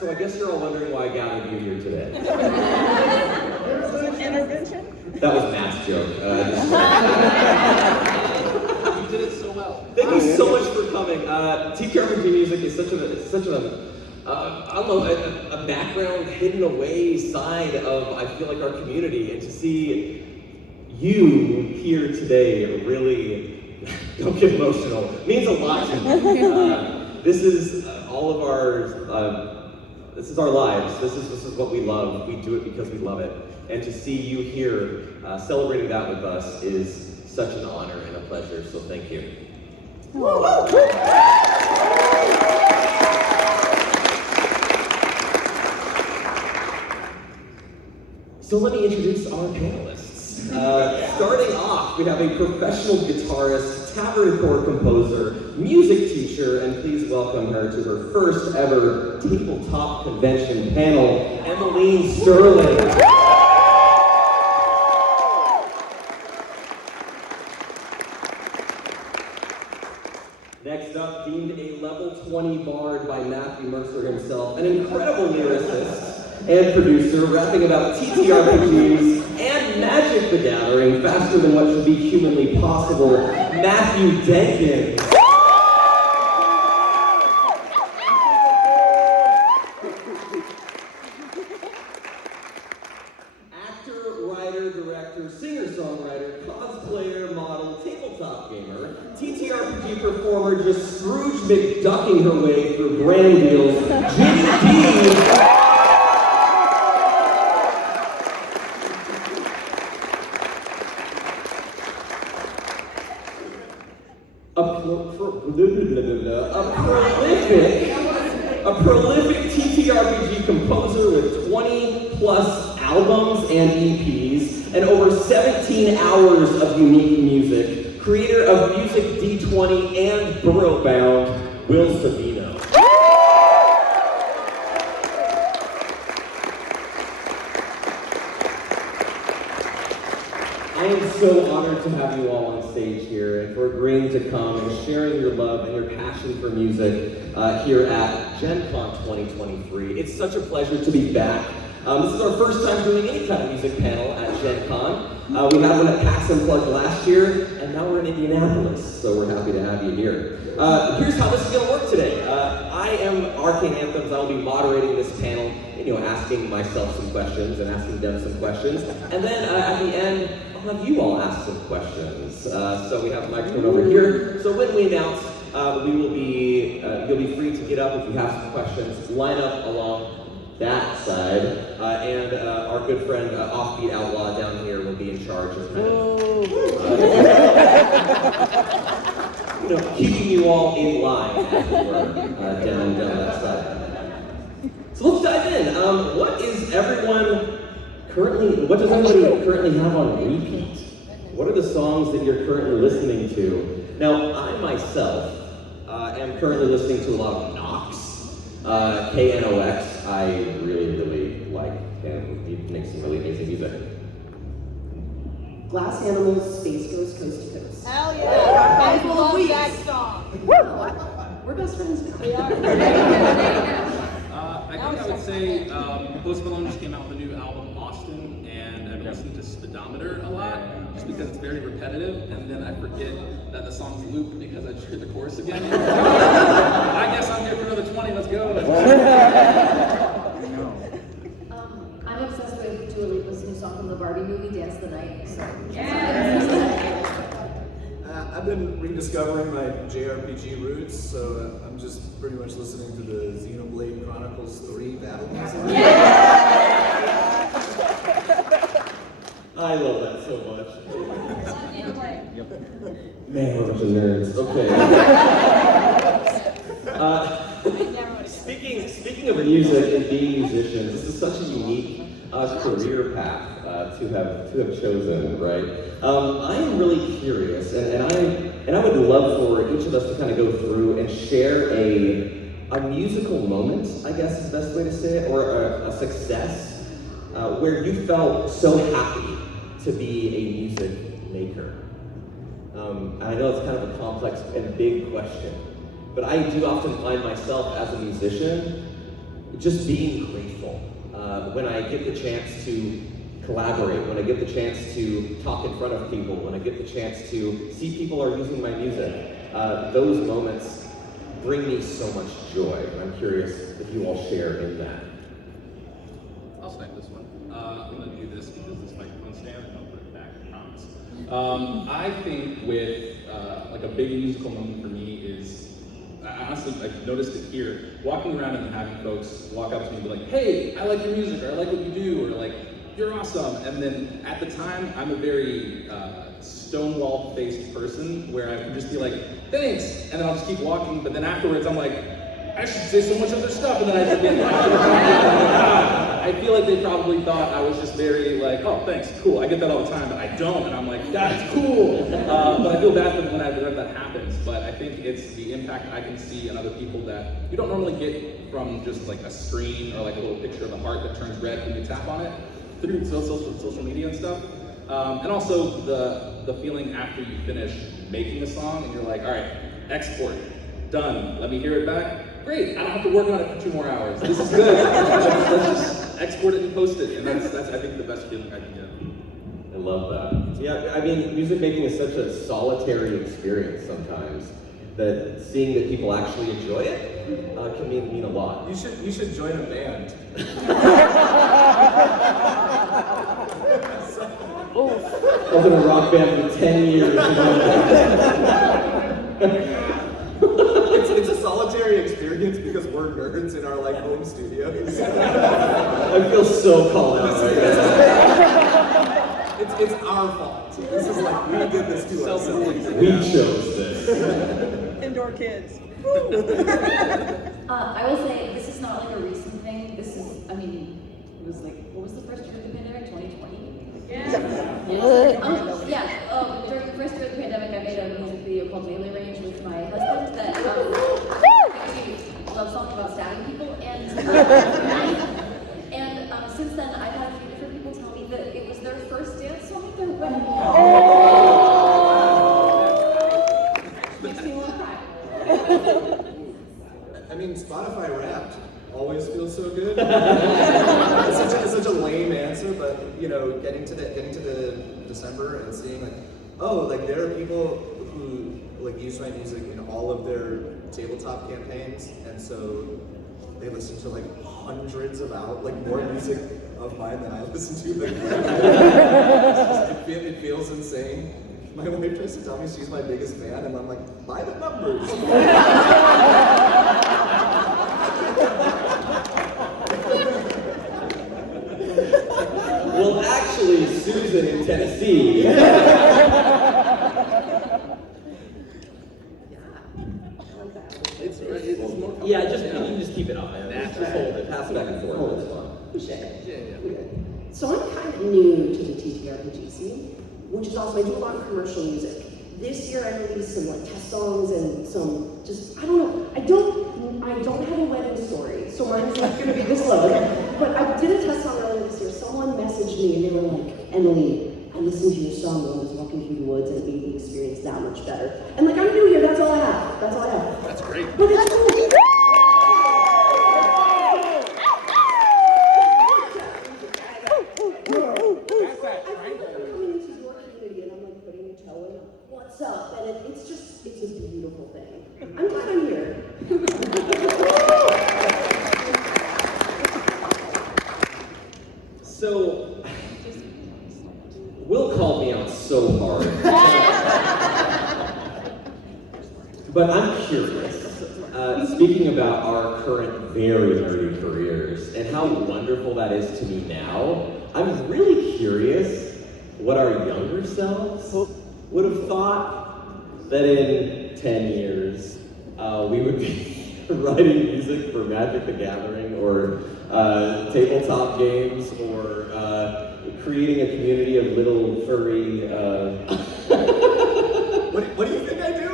So I guess you're all wondering why I gathered you here today. Intervention? That was Matt's joke. You did it so well. Thank you so much for coming. TTRPG music is such a background, hidden away side of, I feel like, our community. And to see you here today really, don't get emotional, means a lot to me. This is all of our, this is our lives. This is what we love. We do it because we love it. And to see you here celebrating that with us is such an honor and a pleasure. So thank you. So let me introduce our panelists. Starting off, we have a professional guitarist, tavern core composer, music teacher, and please welcome her to her first ever tabletop convention panel, Emaline Stirling. Next up, deemed a level 20 bard by Matthew Mercer himself, an incredible lyricist and producer, rapping about TTRPGs and Magic the Gathering faster than what should be humanly possible, Matthew Denkins. Actor, writer, director, singer-songwriter, cosplayer, model, tabletop gamer, TTRPG performer, just Scrooge McDucking her way through brand deals, Ginny D. A prolific TTRPG composer with 20 plus albums and EPs and over 17 hours of unique music, creator of Music D20 and Burrowbound, Will Savino. I am so honored to have you all on stage here and for agreeing to come and sharing your love and your passion for music here at GenCon2023. It's such a pleasure to be back. This is our first time doing any kind of music panel at GenCon. We had one at PAX Unplugged last year, and now we're in Indianapolis, so we're happy to have you here. Here's how this is going to work today. I am Arcane Anthems. I'll be moderating this panel, asking myself some questions and asking them some questions. And then at the end, I'll have you all ask some questions. So we have a microphone over here. So when we announce, you'll be free to get up if you have some questions, line up along that side, and our good friend Offbeat Outlaw down here will be in charge of kind of keeping you all in line, as it were, down that side. So let's dive in. What does everybody currently have on repeat? What are the songs that you're currently listening to? Now, I myself am currently listening to a lot of Knox, KNOX. I really like him. He makes some really amazing music. Glass Animals, Space Ghost, Coast to Coast. Hell yeah! I love that song. We're best friends now. We are. I think I would say Post Malone just came out with a new album, Austin, and I've listened to Speedometer a lot, just because it's very repetitive, and then I forget that the song's looped because I just heard the chorus again. I guess I'm here for another 20, let's go. I'm obsessed with Dua Lipa's new song from the Barbie movie, Dance the Night. So. I've been rediscovering my JRPG roots, so I'm just pretty much listening to the Xenoblade Chronicles 3 battle music. I love that so much. Man, we're a bunch of nerds. Okay. Speaking of music and being musicians, this is such a unique career path to have chosen, right? I am really curious, and I would love for each of us to kind of go through and share a musical moment, I guess is the best way to say it, or a success where you felt so happy to be a music maker. I know it's kind of a complex and big question, but I do often find myself as a musician just being grateful. When I get the chance to collaborate, when I get the chance to talk in front of people, when I get the chance to see people are using my music, those moments bring me so much joy. I'm curious if you all share in that. I'll snipe this one. I'm gonna do this because this microphone stand, and I'll put it back, I promise. I think with like a big musical moment for me is, I honestly, I've noticed it here, walking around and having folks walk up to me and be like, hey, I like your music, or I like what you do, or like, you're awesome. And then at the time, I'm a very stonewall-faced person where I can just be like, thanks, and then I'll just keep walking, but then afterwards I'm like, I should say so much other stuff, and then I forget. I feel like they probably thought I was just very like, oh, thanks, cool. I get that all the time, but I don't, and I'm like, that's cool. But I feel bad for when that happens. But I think it's the impact I can see in other people that you don't normally get from just like a screen or like a little picture of a heart that turns red when you tap on it through social media and stuff. And also the feeling after you finish making a song and you're like, all right, export, done. Let me hear it back. Great, I don't have to work on it for 2 more hours. This is good. Let's just export it and post it. And that's I think the best feeling I can get. I love that. Yeah, I mean, music making is such a solitary experience sometimes that seeing that people actually enjoy it can mean a lot. You should join a band. I was in a rock band for 10 years. It's a solitary experience because we're nerds in our like home studios. I feel so called out right now. It's our fault. This is like, we did this to ourselves. We chose this. Indoor kids. I will say, this is not like a recent thing. This is, I mean, it was like, what was the first year of the pandemic? 2020? Yeah. During the first year of the pandemic, I made a music video called Emaline Stirling with my husband that love song about stabbing people. And since then, I've had a few different people tell me that it was their first dance song at their wedding. Makes me want to cry. I mean, Spotify Wrapped always feels so good. It's such a lame answer, but you know, getting to the December and seeing like, oh, like there are people who like use my music in all of their tabletop campaigns, and so they listen to like hundreds of like more music of mine than I listen to. Like, it feels insane. My wife tries to tell me she's my biggest fan, and I'm like, by the numbers. Well, actually, Susan in Tennessee. It's more Yeah, you can just keep it up, man. Just hold it, pass it back and forth. That's fun. So I'm kind of new to the TTRPG scene, which is also, I do a lot of commercial music. This year I released some like test songs and some just, I don't know, I don't have a wedding story, so mine's not gonna be this low. But I did a test song earlier this year. Someone messaged me and they were like, Emily, I listened to your song when I was walking through the woods and it made the experience that much better. And like, I'm new here, that's all I have. That's all I have. That's great. But it's cool. What's up? And it's a beautiful thing. I'm glad I'm here. So, Will called me out so hard. But I'm curious, speaking about our current very nerdy careers and how wonderful that is to me now, I'm really curious what our younger selves would have thought that in 10 years we would be writing music for Magic the Gathering or tabletop games or creating a community of little furry... What do you think I do?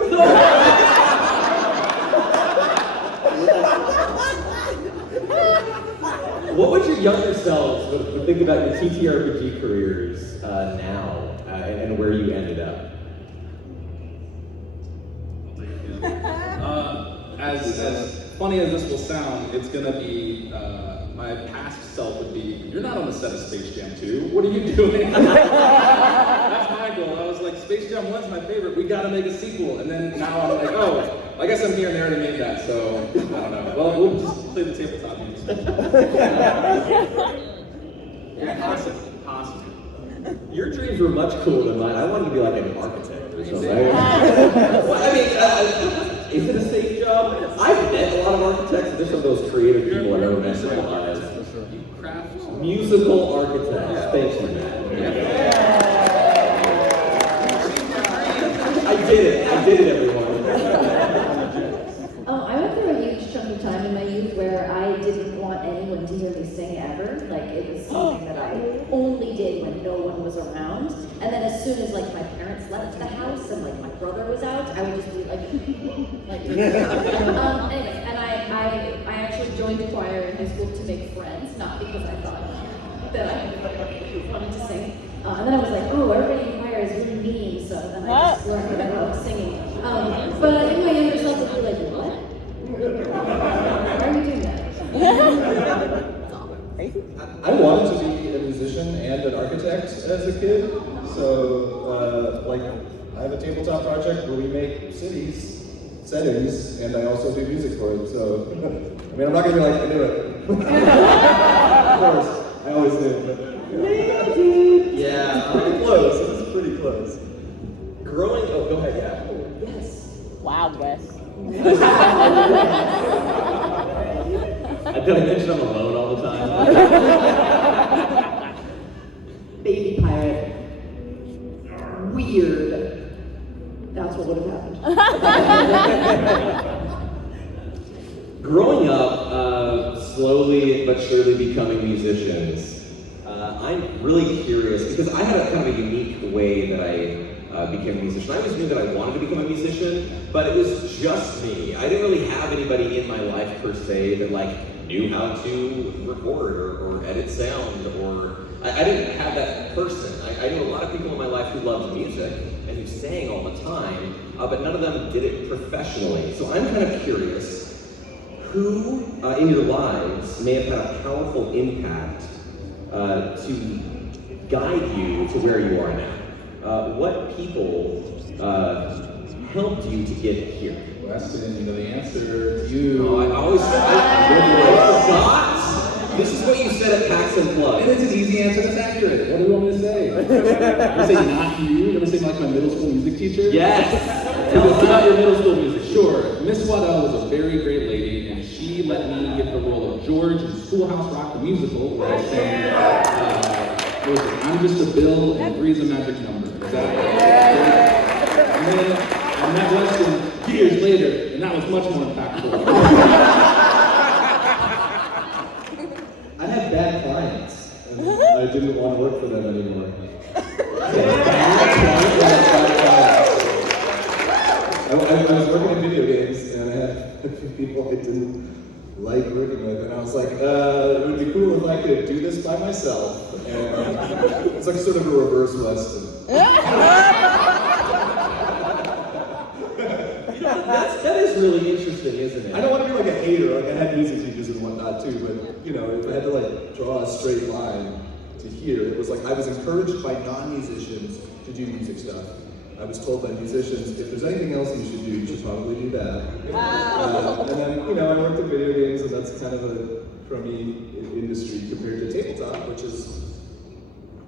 What would your younger selves would think about your TTRPG careers now and where you ended up? As funny as this will sound, it's gonna be, my past self would be, you're not on the set of Space Jam 2, what are you doing? That's my goal. I was like, Space Jam 1's my favorite, we gotta make a sequel. And then now I'm like, oh, I guess I'm here and they already made that, so I don't know. Well, we'll just play the tabletop music. Possibly. Your dreams were much cooler than mine. I wanted to be like an architect or something. Well, I mean, is it a safe job? I've met a lot of architects. They're some of those creative people I've ever met in my life. You craft. Musical architects. Thank you, man. I did it, everyone. I went through a huge chunk of time in my youth where I didn't want anyone to hear me sing ever. Like, it was something that I only did when no one was around. And then as soon as, like, my parents left the house and, like, my brother was out, I would just be like, anyway, and I actually joined the choir in high school to make friends, not because I thought that I wanted to sing. And then I was like, oh, everybody in choir is really mean, so then I just learned that I love singing. But I think my younger self would be like, what? Why are you doing that? I wanted to be a musician and an architect as a kid, so like I have a tabletop project where we make settings, and I also do music for it. So I mean, I'm not gonna be like, I knew it. Of course, I always do. Yeah. Pretty close. It was pretty close. Growing. Oh, go ahead. Yeah. Yes. Wow, Wes. Did I mention I'm alone all the time? Baby pirate. Weird. That's what would have happened. Growing up, slowly but surely becoming musicians, I'm really curious because I had a kind of a unique way that I became a musician. I always knew that I wanted to become a musician, but it was just me. I didn't really have anybody in my life per se that like knew how to record or edit sound, or I didn't have that person. I knew a lot of people in my life who loved music and who sang all the time, but none of them did it professionally. So I'm kind of curious, who in your lives may have had a powerful impact to guide you to where you are now? What people helped you to get here? Weston, you know the answer. You. Oh, I forgot. This is what you said at PAX Unplugged. And it's an easy answer that's accurate. What do you want me to say? I'm gonna say not you. I'm gonna say like my middle school music teacher. Yes. Tell us about your middle school music. Sure. Miss Waddell was a very great lady, and she let me get the role of George in Schoolhouse Rock the musical, where I sang. I'm just a bill and three's a magic number. Exactly. And then I met Weston years later, and that was much more impactful. I had bad clients, and I didn't want to work for them anymore. I was working in video games, and I had a few people I didn't like working with, and I was like, it would be cool if I could do this by myself. And it's like sort of a reverse Weston. That is really interesting, isn't it? I don't want to be like a hater, like I had music teachers and whatnot too, but you know, if I had to like draw a straight line to here, it was like I was encouraged by non-musicians to do music stuff. I was told by musicians, if there's anything else you should do, you should probably do that. Wow. And then, you know, I worked in video games, and that's kind of a crummy industry compared to tabletop, which is,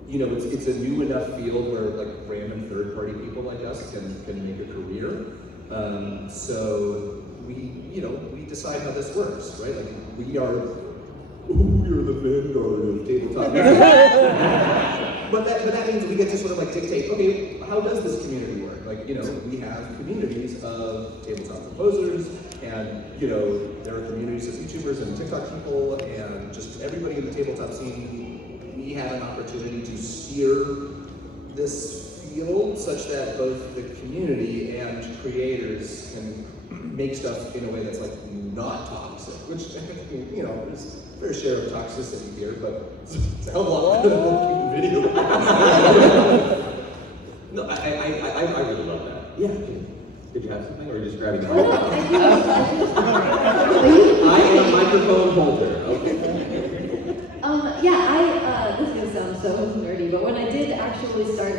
you know, it's a new enough field where like random third-party people like us can make a career. So we decide how this works, right? Like we are the vendor of tabletop music. But that means we get to sort of like dictate, okay, how does this community work? Like, you know, we have communities of tabletop composers, and, you know, there are communities of YouTubers and TikTok people, and just everybody in the tabletop scene. We have an opportunity to steer this field such that both the community and creators can make stuff in a way that's like not toxic, which, you know, there's a fair share of toxicity here, but it's a hell of a lot better than making video games. No, I really love that. Yeah. Did you have something, or are you just grabbing the Oh, no, microphone? I am a microphone holder. Okay. Yeah, this is gonna sound so nerdy, but when I did actually start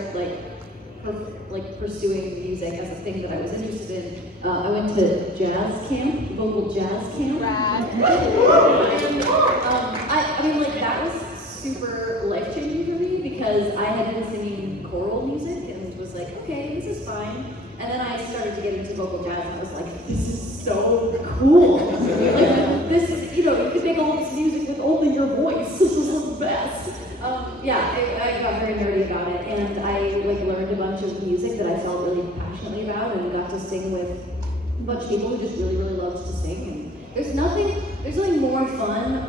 pursuing music as a thing that I was interested in, I went to jazz camp, vocal jazz camp. And, I mean, like, that was super life-changing for me because I had been singing choral music and was like, okay, this is fine. And then I started to get into vocal jazz and I was like, this is so cool. Like, this is, you could make all this music with only your voice. This is the best. I got very nerdy about it, and I learned a bunch of music that I felt really passionately about, and got to sing with a bunch of people who just really, really loved to sing. And there's nothing more fun,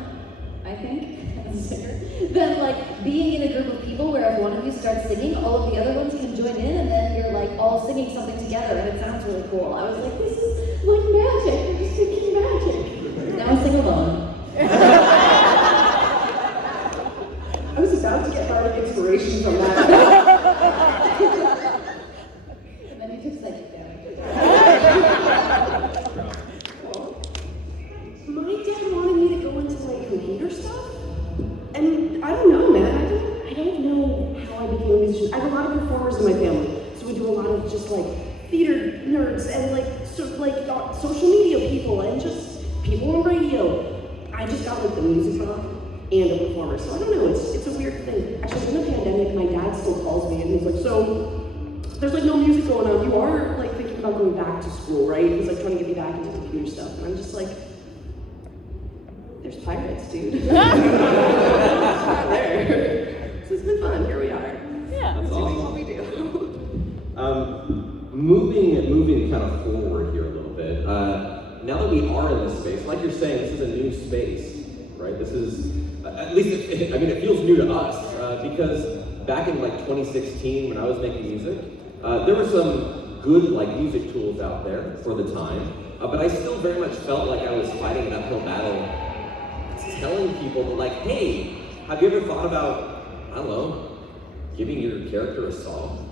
I think, as a singer, than being in a group of people where if one of you starts singing, all of the other ones can join in, and then you're all singing something together, and it sounds really cool. I was like, this is like magic. We're just making magic. Now I sing alone. I was about to get bardic inspiration from that. And then you took psychic damage. My dad wanted me to go into computer stuff, and I don't know, man. I don't know how I became a musician. I have a lot of performers in my family, so we do a lot of just theater nerds and social media people and just people on radio. I just got the music bug and a performer, so I don't know. It's a weird thing. Actually, in the pandemic, my dad still calls me and he's like, "So there's no music going on. You are thinking about going back to school, right?" He's trying to get me back into computer stuff, and I'm just like, "There's pirates, dude." It's not there. So it's been fun. Here we are. Yeah. That's Doing awesome. what we do. Moving kind of forward here a little bit. Now that we are in this space, like you're saying, this is a new space, right? This is, at least, it feels new to us because back in 2016 when I was making music, there were some good music tools out there for the time, but I still very much felt like I was fighting an uphill battle, telling people hey, have you ever thought about, I don't know, giving your character a song?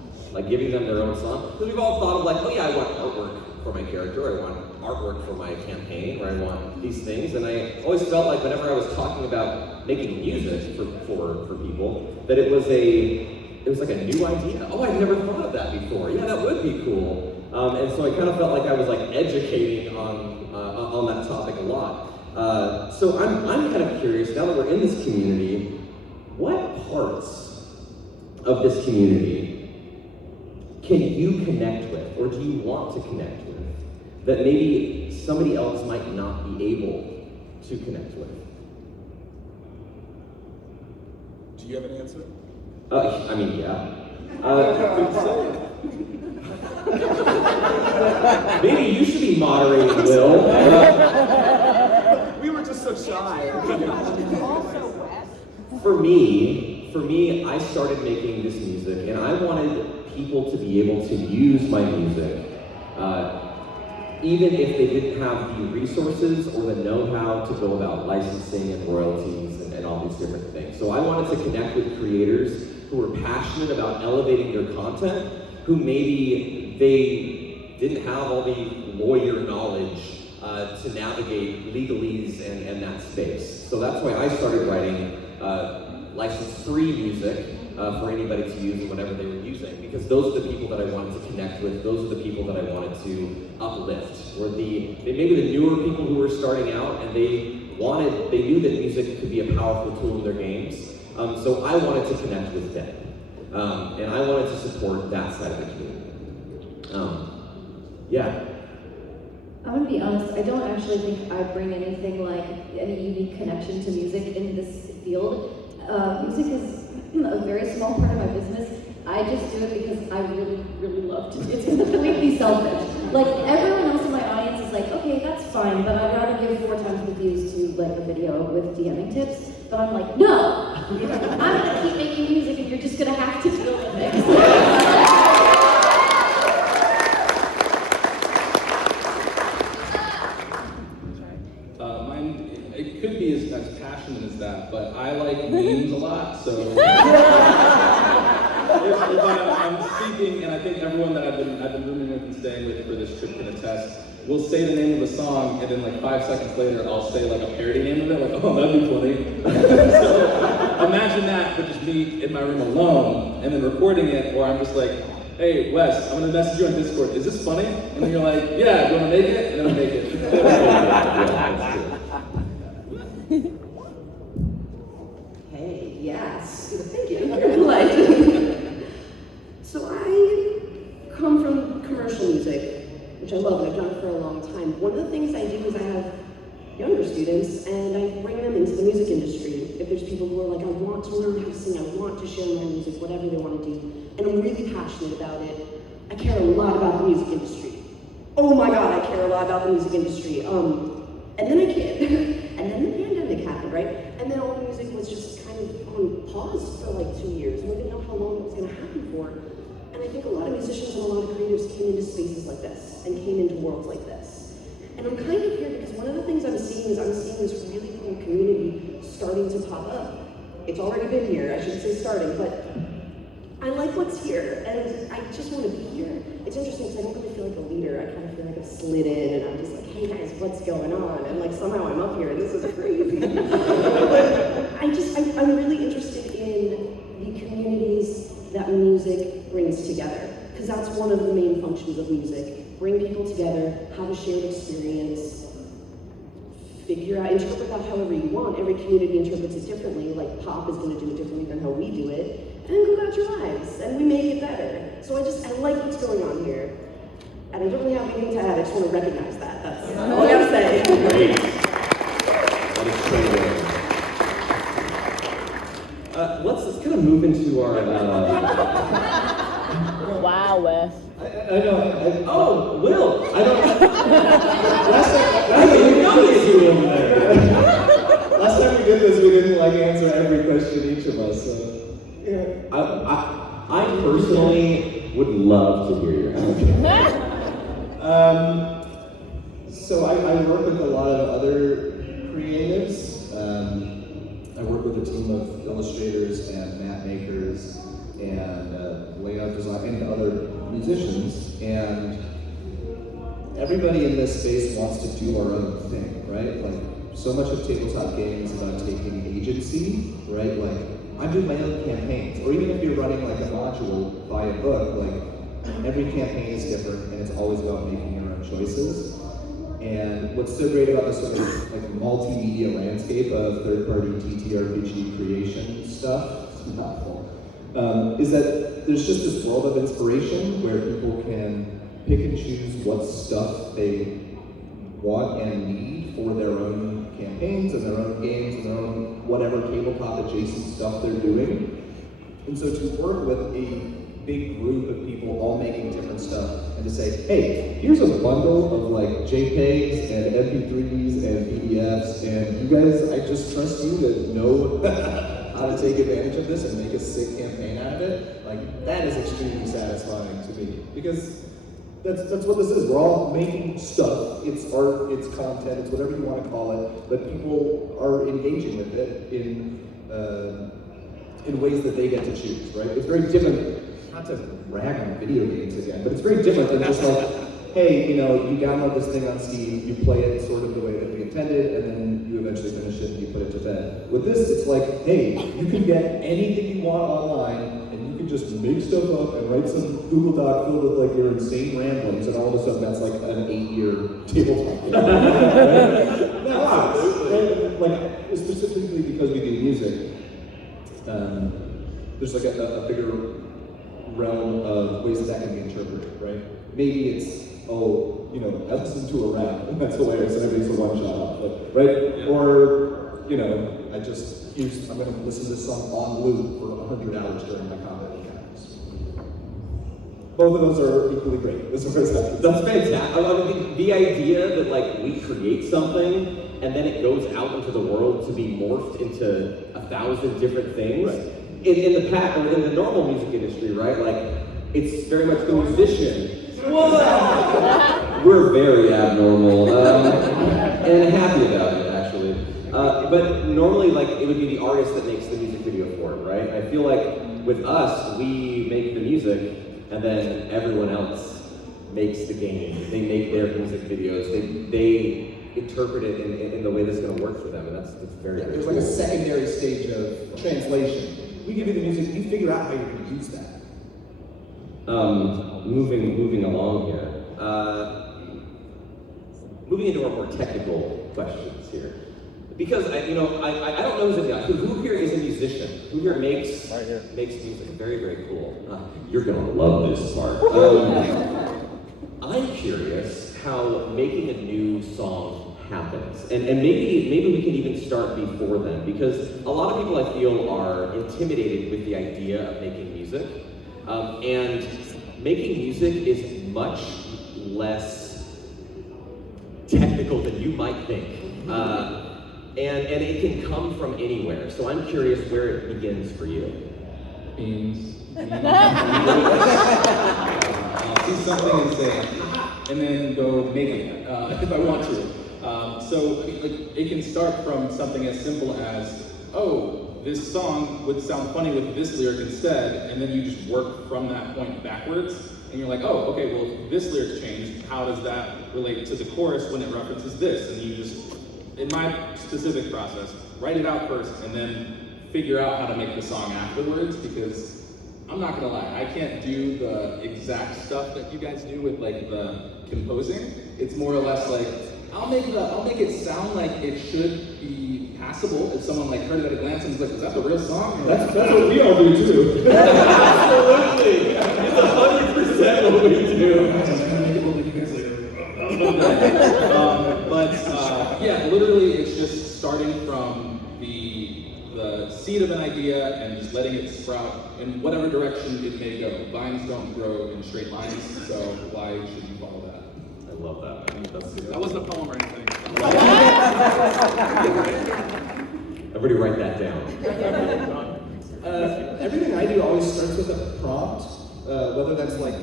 Giving them their own song? Because we've all thought of oh yeah, I want artwork for my character, I want artwork for my campaign, or I want these things, and I always felt whenever I was talking about making music for people, that it was a new idea. Oh, I've never thought of that before. Yeah, that would be cool. And so I kind of felt like I was educating on that topic a lot. So I'm kind of curious, now that we're in this community, what parts of this community can you connect with, or do you want to connect with, that maybe somebody else might not be able to connect with? Do you have an answer? Yeah. Maybe you should be moderating, Will. We were just so shy. Also, Wes. For me, I started making this music, and I wanted people to be able to use my music, even if they didn't have the resources or the know-how to go about licensing and royalties and all these different things. So I wanted to connect with creators who were passionate about elevating their content, who maybe they didn't have all the lawyer knowledge to navigate legalese and that space. So that's why I started writing license-free music for anybody to use whatever they were using, because those are the people that I wanted to connect with, those are the people that I wanted to uplift, or maybe the newer people who were starting out and they knew that music could be a powerful tool in their games, so I wanted to connect with them, and I wanted to support that side of the community. Yeah. I'm gonna be honest, I don't actually think I bring anything any unique connection to music in this field. Music is a very small part of my business. I just do it because I really, really love to. It's completely selfish. Everyone else in my audience is okay, that's fine, but I'd rather give 4 times the views to a video with DMing tips. But I'm no! I'm gonna keep making music and you're just gonna have to deal with it. It could be as passionate as that, but I like memes a lot, so if I'm speaking, and I think everyone that I've been rooming with and staying with for this trip can attest, we'll say the name of a song, and then like 5 seconds later, I'll say like a parody name of it, like, oh, that'd be funny. So imagine that, but just me in my room alone, and then recording it, or I'm just like, hey, Wes, I'm gonna message you on Discord. Is this funny? And then you're like, yeah, do you wanna make it? And then I make it. Hey, yes. Thank you. You're polite. So I come from commercial music, which I love and I've done it for a long time. One of the things I do is I have younger students and I bring them into the music industry. If there's people who are like, I want to learn how to sing, I want to share my music, whatever they want to do. And I'm really passionate about it. I care a lot about the music industry. Oh my God, I care a lot about the music industry. And then I can't. And then the pandemic happened, right? And then all the music was just kind of on pause for like 2 years. And we didn't know how long it was going to happen for. And I think a lot of musicians and a lot of creatives came into spaces like this and came into worlds like this. And I'm kind of here because one of the things I'm seeing is I'm seeing this really cool community starting to pop up. It's already been here, I shouldn't say starting, but I like what's here, and I just want to be here. It's interesting because I don't really feel like a leader. I kind of feel like I've slid in, and I'm just like, hey guys, what's going on? And like somehow I'm up here, and this is crazy. But I'm really interested in the communities that music brings together, because that's one of the main functions of music. Bring people together, have a shared experience, figure out, interpret that however you want. Every community interprets it differently, like pop is going to do it differently than how we do it. And then go about your lives, and we make it better. So I like what's going on here. And I don't really have anything to add, I just want to recognize that. That's all I gotta say. Great. That is so good. Let's kind of move into our. Wow, Wes. I know. Oh, Will! I don't. Last time we did this, we didn't like answer every question each of us. So, yeah. I personally would love to hear your answer. So I work with a lot of other creatives. I work with a team of illustrators and map makers and layout design and other musicians, and everybody in this space wants to do our own thing, right? Like, so much of tabletop gaming is about taking agency, right? Like, I'm doing my own campaigns, or even if you're running like a module by a book, like every campaign is different, and it's always about making your own choices. And what's so great about this sort of like multimedia landscape of third-party TTRPG creation stuff, it's mouthful, is that there's just this world of inspiration where people can pick and choose what stuff they want and need for their own campaigns and their own games and their own whatever tabletop adjacent stuff they're doing. And so to work with a big group of people all making different stuff and to say, hey, here's a bundle of like JPEGs and MP3s and PDFs, and you guys, I just trust you to know how to take advantage of this and make a sick campaign out of it. Like, that is extremely satisfying to me, because that's what this is. We're all making stuff. It's art, it's content, it's whatever you want to call it, but people are engaging with it in ways that they get to choose, right? It's very different, not to rag on video games again, but it's very different than just like, hey, you know, you download this thing on Steam, you play it sort of the way that we intended, and then you eventually finish it and you put it to bed. With this, it's like, hey, you can get anything you want online, and you can just make stuff up and write some Google Doc filled with like your insane ramblings, and all of a sudden that's like an 8-year tabletop game. Right? No, like, specifically because we do music, there's like a bigger realm of ways that can be interpreted, right? Maybe it's, oh, you know, I listened to a rap, and that's hilarious, and everybody's a one-shot off, right? Yeah. Or, you know, I'm gonna listen to this song on loop for 100 hours during my combat encounters. Both of those are equally great. That's fantastic. I mean, the idea that like we create something and then it goes out into the world to be morphed into 1,000 different things. Right. In the past, or in the normal music industry, right? Like, it's very much the musician. Whoa! We're very abnormal, and happy about it, actually. But normally, like, it would be the artist that makes the music video for it, right? I feel like with us, we make the music, and then everyone else makes the game. They make their music videos. They interpret it in the way that's going to work for them, and that's very, very There's cool. like a secondary stage of translation. We give you the music, you figure out how you're going to use that. Moving along here. Moving into our more technical questions here. Because I don't know who here is a musician. Who here makes music? Very, very cool. You're gonna love this part. I'm curious how making a new song happens, and maybe we can even start before then, because a lot of people I feel are intimidated with the idea of making music, and making music is much less technical than you might think, and it can come from anywhere. So I'm curious where it begins for you. Beans. See something and say, and then go make it if I want to. So it can start from something as simple as, oh, this song would sound funny with this lyric instead, and then you just work from that point backwards, and you're like, oh, okay, well, if this lyric's changed, how does that relate to the chorus when it references this? And you just, in my specific process, write it out first, and then figure out how to make the song afterwards, because I'm not gonna lie, I can't do the exact stuff that you guys do with like the composing. It's more or less like, I'll make it sound like it should be passable if someone like heard it at a glance and was like, is that the real song? That's what we all do too. Absolutely! It's 100% what we do. Yeah, literally it's just starting from the seed of an idea and just letting it sprout in whatever direction it may go. Vines don't grow in straight lines, so why should you follow that? I love that. That wasn't a poem or anything. Everybody write that down. Everything I do always starts with a prompt, whether that's like,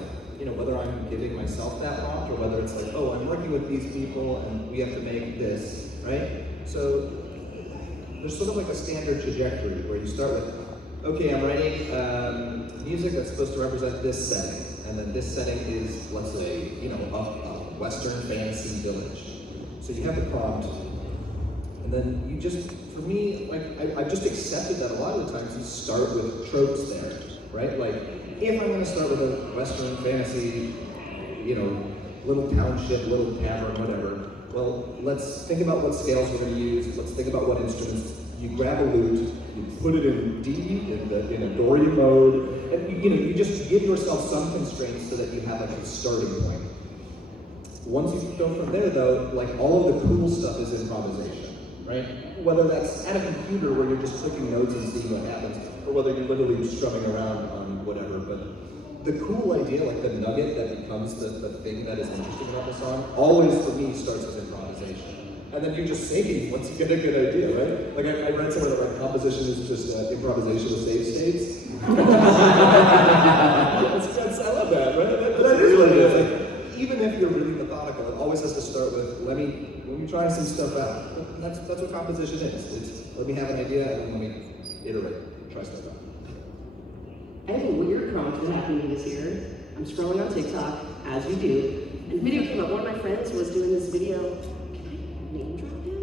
whether I'm giving myself that prompt or whether it's like, oh, I'm working with these people and we have to make this, right? So there's sort of like a standard trajectory where you start with, okay, I'm writing music that's supposed to represent this setting, and then this setting is, let's say, a Western fantasy village. So you have the prompt, and then you just, for me, I've just accepted that a lot of the times you start with tropes there, right? Like, if I'm gonna start with a Western fantasy, little township, little tavern, whatever, well, let's think about what scales we're gonna use, let's think about what instruments. You grab a lute, you put it in D, in a Dorian mode, and you just give yourself some constraints so that you have like a starting point. Once you go from there though, like all of the cool stuff is improvisation, right? Whether that's at a computer where you're just clicking notes and seeing what happens, or whether you're literally strumming around on whatever, but the cool idea, like the nugget that becomes the thing that is interesting about the song, always for me starts with improvisation. And then you just save once you get a good idea, right? Like I read somewhere that like composition is just improvisation with save states. I love that, right? That is what it is. Like, even if you're really methodical, it always has to start with, let me try some stuff out. That's what composition is. It's let me have an idea and then let me iterate, try stuff out. I have a weird prompt that happened to me this year. I'm scrolling on TikTok, as you do, and a video came up. One of my friends was doing this video. Can I name drop him?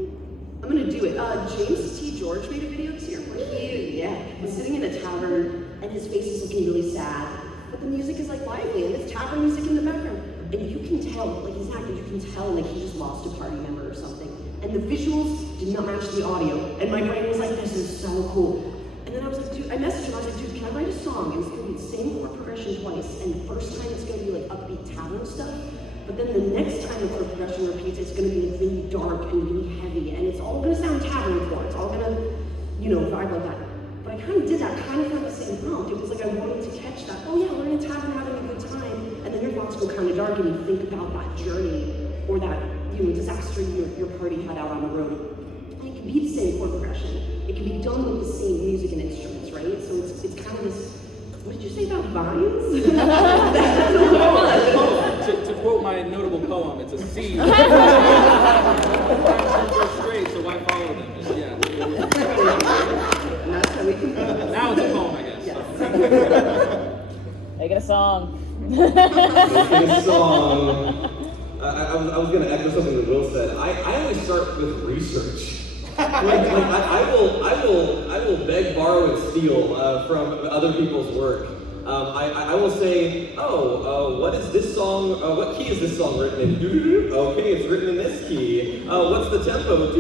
I'm gonna do it. James T. George made a video this year where he was sitting in a tavern and his face is looking really sad, but the music is like lively and there's tavern music in the background. And you can tell, like he's acting, you can tell like he just lost a party member or something. And the visuals did not match the audio. And my brain was like, this is so cool. And then I was like, dude, I messaged him, I was like, dude, can I write a song? And it's gonna be the same chord progression twice. And the first time it's gonna be like upbeat tavern stuff. But then the next time the chord progression repeats, it's gonna be like really dark and really heavy. And it's all gonna sound tavern chord. It's all gonna, vibe like that. But I kind of did that kind of from the same prompt. It was like I wanted to catch that, oh yeah, we're in a tavern having a good time. And then your thoughts go kind of dark and you think about that journey or that, disaster your party had out on the road. And it can be the same chord progression. It can be done with the same music and instruments, right? So it's kind of this, what did you say about vines? To quote my notable poem, it's a seed. Straight, so why follow them? And that's how we can. Now it's a poem, I guess. Yes. So. song. Making a song. I was going to echo something that Will said. I always start with research. I will beg, borrow, and steal from other people's work. I will say, what is this song? What key is this song written in? Okay, it's written in this key. What's the tempo?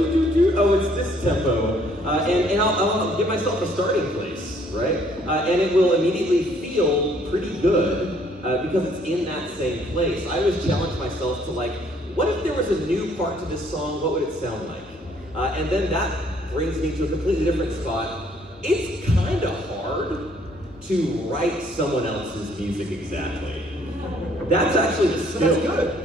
Oh, it's this tempo. And I'll give myself a starting place, right? And it will immediately feel pretty good because it's in that same place. I always challenge myself to what if there was a new part to this song? What would it sound like? And then that brings me to a completely different spot. It's kind of hard to write someone else's music exactly. That's actually the skill.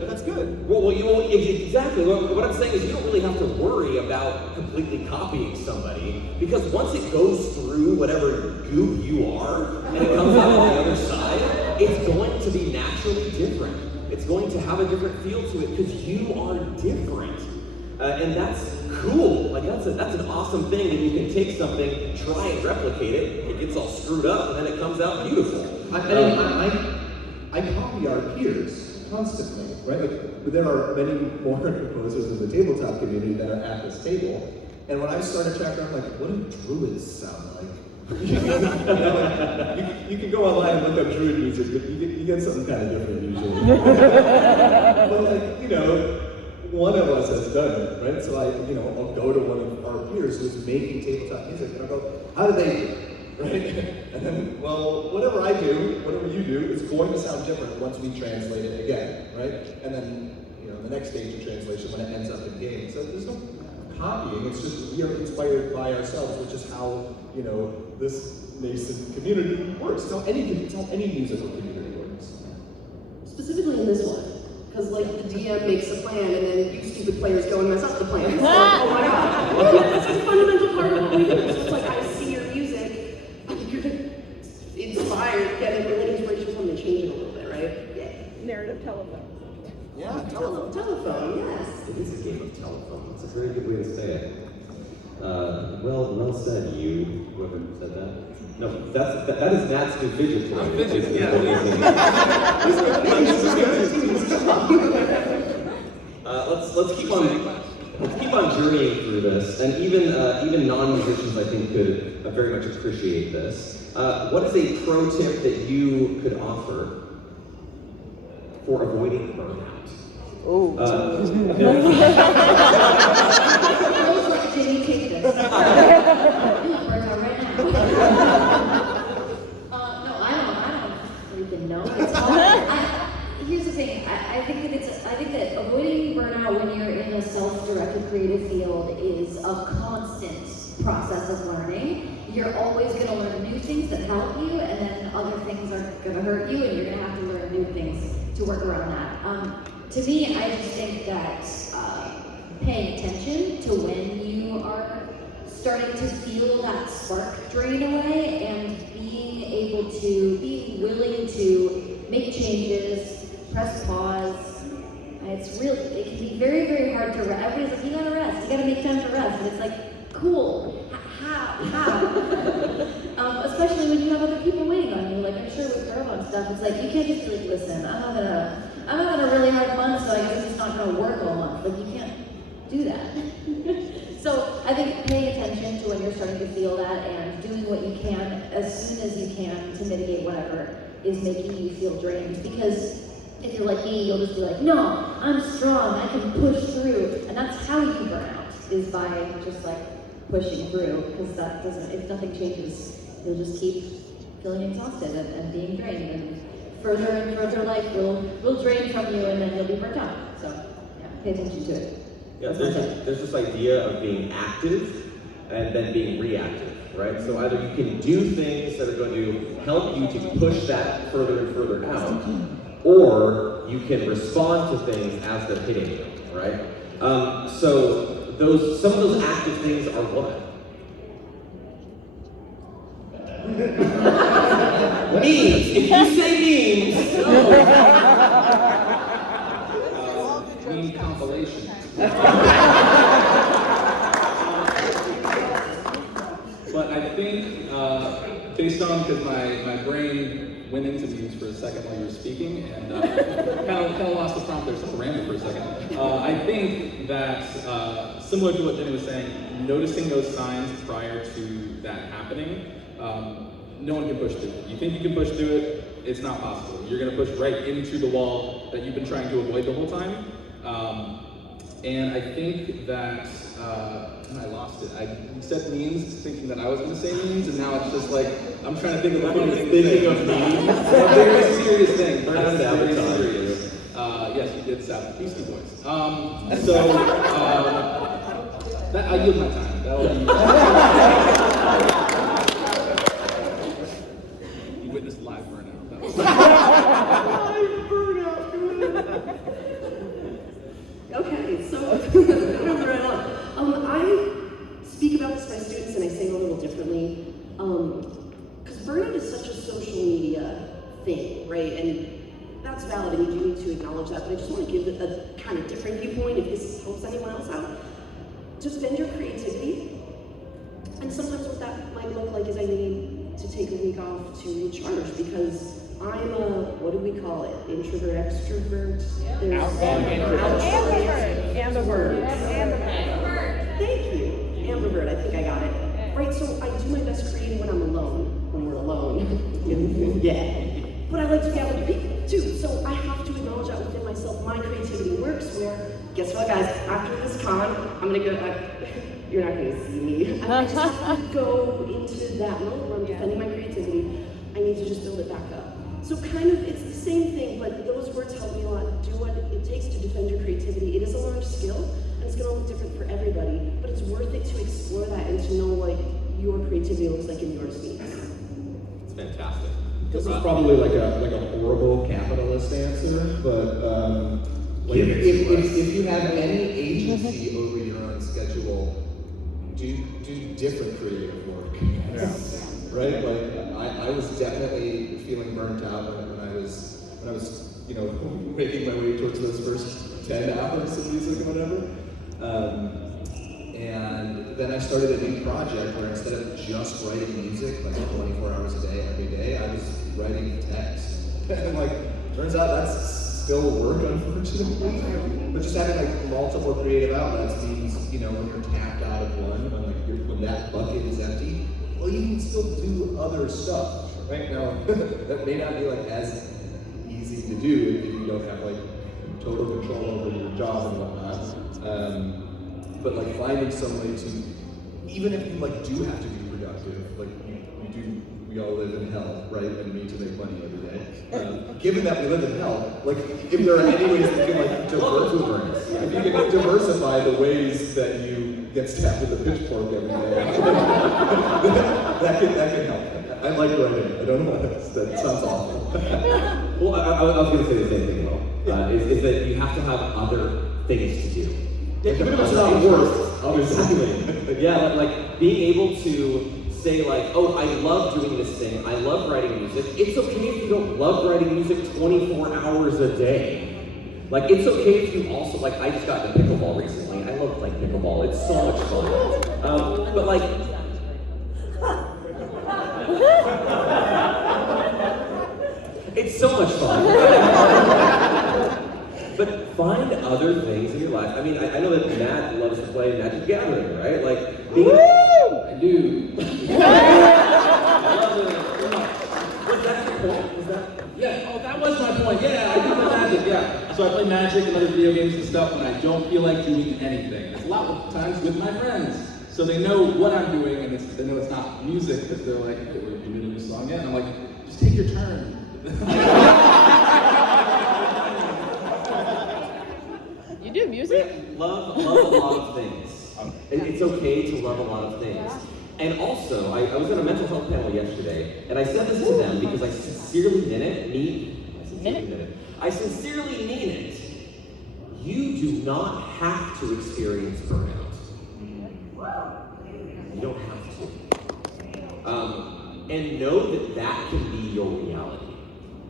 That's good. Well, exactly. What I'm saying is you don't really have to worry about completely copying somebody because once it goes through whatever goop you are and it comes out on the other side, it's going to be naturally different. It's going to have a different feel to it because you are different. And that's cool. That's an awesome thing that you can take something, try and replicate it, it gets all screwed up, and then it comes out beautiful. I copy our peers constantly, right? But there are many more composers in the tabletop community that are at this table. And when I start a chapter, I'm like, what do druids sound like? You can go online and look up druid music, but you get something kind of different usually. But one of us has done it, right? So I'll go to one of our peers who's making tabletop music, and I'll go, how do they do it, right? And then, whatever I do, whatever you do, it's going to sound different once we translate it again, right? And then, the next stage of translation when it ends up in game. So there's no copying, it's just we are inspired by ourselves, which is how, this nascent community works. It's how any musical community works. Specifically in this one. Because the DM makes a plan and then you stupid players go and mess up the plan. It's oh my god. That's a fundamental part of what we do. It's just I see your music, you're inspired, get a little inspiration from it and change it a little bit, right? Yeah. Narrative telephone. Yeah, Telephone, yes. It is a game of telephone. It's a very good way to say it. Well said, you, whoever said that. No, that is Matt's new fidget toy. Fidget, yeah. Let's keep on journeying through this, and even non-musicians I think could very much appreciate this. What is a pro tip that you could offer for avoiding burnout? Oh. Can you take this? Burnout right now. No, I don't even know. It's hard. Here's the thing. I think that avoiding burnout when you're in a self-directed creative field is a constant process of learning. You're always going to learn new things that help you, and then other things are going to hurt you, and you're going to have to learn new things to work around that. To me, I just think that paying attention to when you are starting to feel that spark drain away and being willing to make changes, press pause. It can be very, very hard to rest. Everybody's like, you gotta rest, you gotta make time to rest. And it's like, cool, how? Especially when you have other people waiting on you. I'm sure with Caravan stuff, it's like, you can't just be like, listen, I'm having a really hard month, so I guess it's not gonna work all month. You can't do that. So I think paying attention to when you're starting to feel that and doing what you can as soon as you can to mitigate whatever is making you feel drained. Because if you're like me, you'll just be like, no, I'm strong, I can push through. And that's how you burn out, is by just pushing through. Because if nothing changes, you'll just keep feeling exhausted and being drained. And further life will drain from you, and then you'll be burnt out. So yeah, pay attention to it. Yeah, there's this idea of being active and then being reactive, right? So either you can do things that are going to help you to push that further and further out, or you can respond to things as they're hitting you, right? So some of those active things are what? Memes. If you say memes, Meme compilation. But I think think based on, because my brain went into Muse for a second while you were speaking, and kind of lost the prompt there, so I rambled for a second. I think that similar to what Jenny was saying, noticing those signs prior to that happening, no one can push through it. You think you can push through it, it's not possible. You're gonna push right into the wall that you've been trying to avoid the whole time. And I think that, I lost it. I said memes thinking that I was gonna say memes, and now it's just like, I'm trying to think of the funny thing to say. It's a very serious thing. Very serious. Yes, you did Sabbath Beastie Boys. I yield my time. That'll be... You witnessed live burnout. That was Live burnout. Okay, so moving right on. I speak about this to my students and I say it a little differently. Because burnout is such a social media thing, right? And that's valid and you do need to acknowledge that, but I just want to give it a kind of different viewpoint if this helps anyone else out. Defend your creativity. And sometimes what that might look like is I need to take a week off to recharge because I'm a, what do we call it? Introvert, extrovert? Ambivert. Thank you. Ambivert, I think I got it. Right, so I do my best creating when I'm alone, when we're alone. Yeah. But I like to be able to people too, so I have to acknowledge that within myself. My creativity works where, guess what guys, after this con, I'm gonna go, you're not gonna see me. I just have to go into that mode where I'm defending my creativity. I need to just build it back up. So kind of, it's the same thing, but those words help me a lot. Do what it takes to defend your creativity. It is a learned skill, and it's gonna look different for everybody, but it's worth it to explore that and to know what your creativity looks like in your space. It's fantastic. This is probably like a horrible capitalist answer, but if you have any agency over your own schedule, do different creative work. Yeah. Right? Like I was definitely feeling burnt out when I was making my way towards those first 10 hours of music or whatever. And then I started a new project where instead of just writing music like 24 hours a day, every day, I was writing text. And turns out that's still work, unfortunately. But just having multiple creative outlets means, when you're tapped out of one, when that bucket is empty, well, you can still do other stuff. Right now, that may not be as easy to do if you don't have total control over your job and whatnot. But finding some way to, even if you do have to be productive, we all live in hell, right? And need to make money every day. Given that we live in hell, if there are any ways that you can if you can diversify the ways that you get stabbed with a pitchfork every day, that can help. I like writing. I don't know what that sounds awful. Well, I was going to say the same thing though. Is that you have to have other things to do. Even if it's not work, obviously. Yeah, being able to say oh, I love doing this thing, I love writing music. It's okay if you don't love writing music 24 hours a day. It's okay if you also, I just got into pickleball recently. I love pickleball, it's so much fun. But it's so much fun. But find other things in your life. I mean, I know that Matt loves to play Magic the Gathering, right? Being I do. Was that your point? Was that? Yeah, oh, that was my point. Yeah, I do play Magic, yeah. So I play Magic and other video games and stuff when I don't feel like doing anything. It's a lot of times with my friends. So they know what I'm doing and they know it's not music because they're like, hey, we're doing a new song yet? And I'm like, just take your turn. You do music? Love a lot of things. It's okay to love a lot of things. And also, I was at a mental health panel yesterday, and I said this to them because I sincerely mean it. I sincerely mean it. You do not have to experience burnout. You don't have to. And know that can be your reality.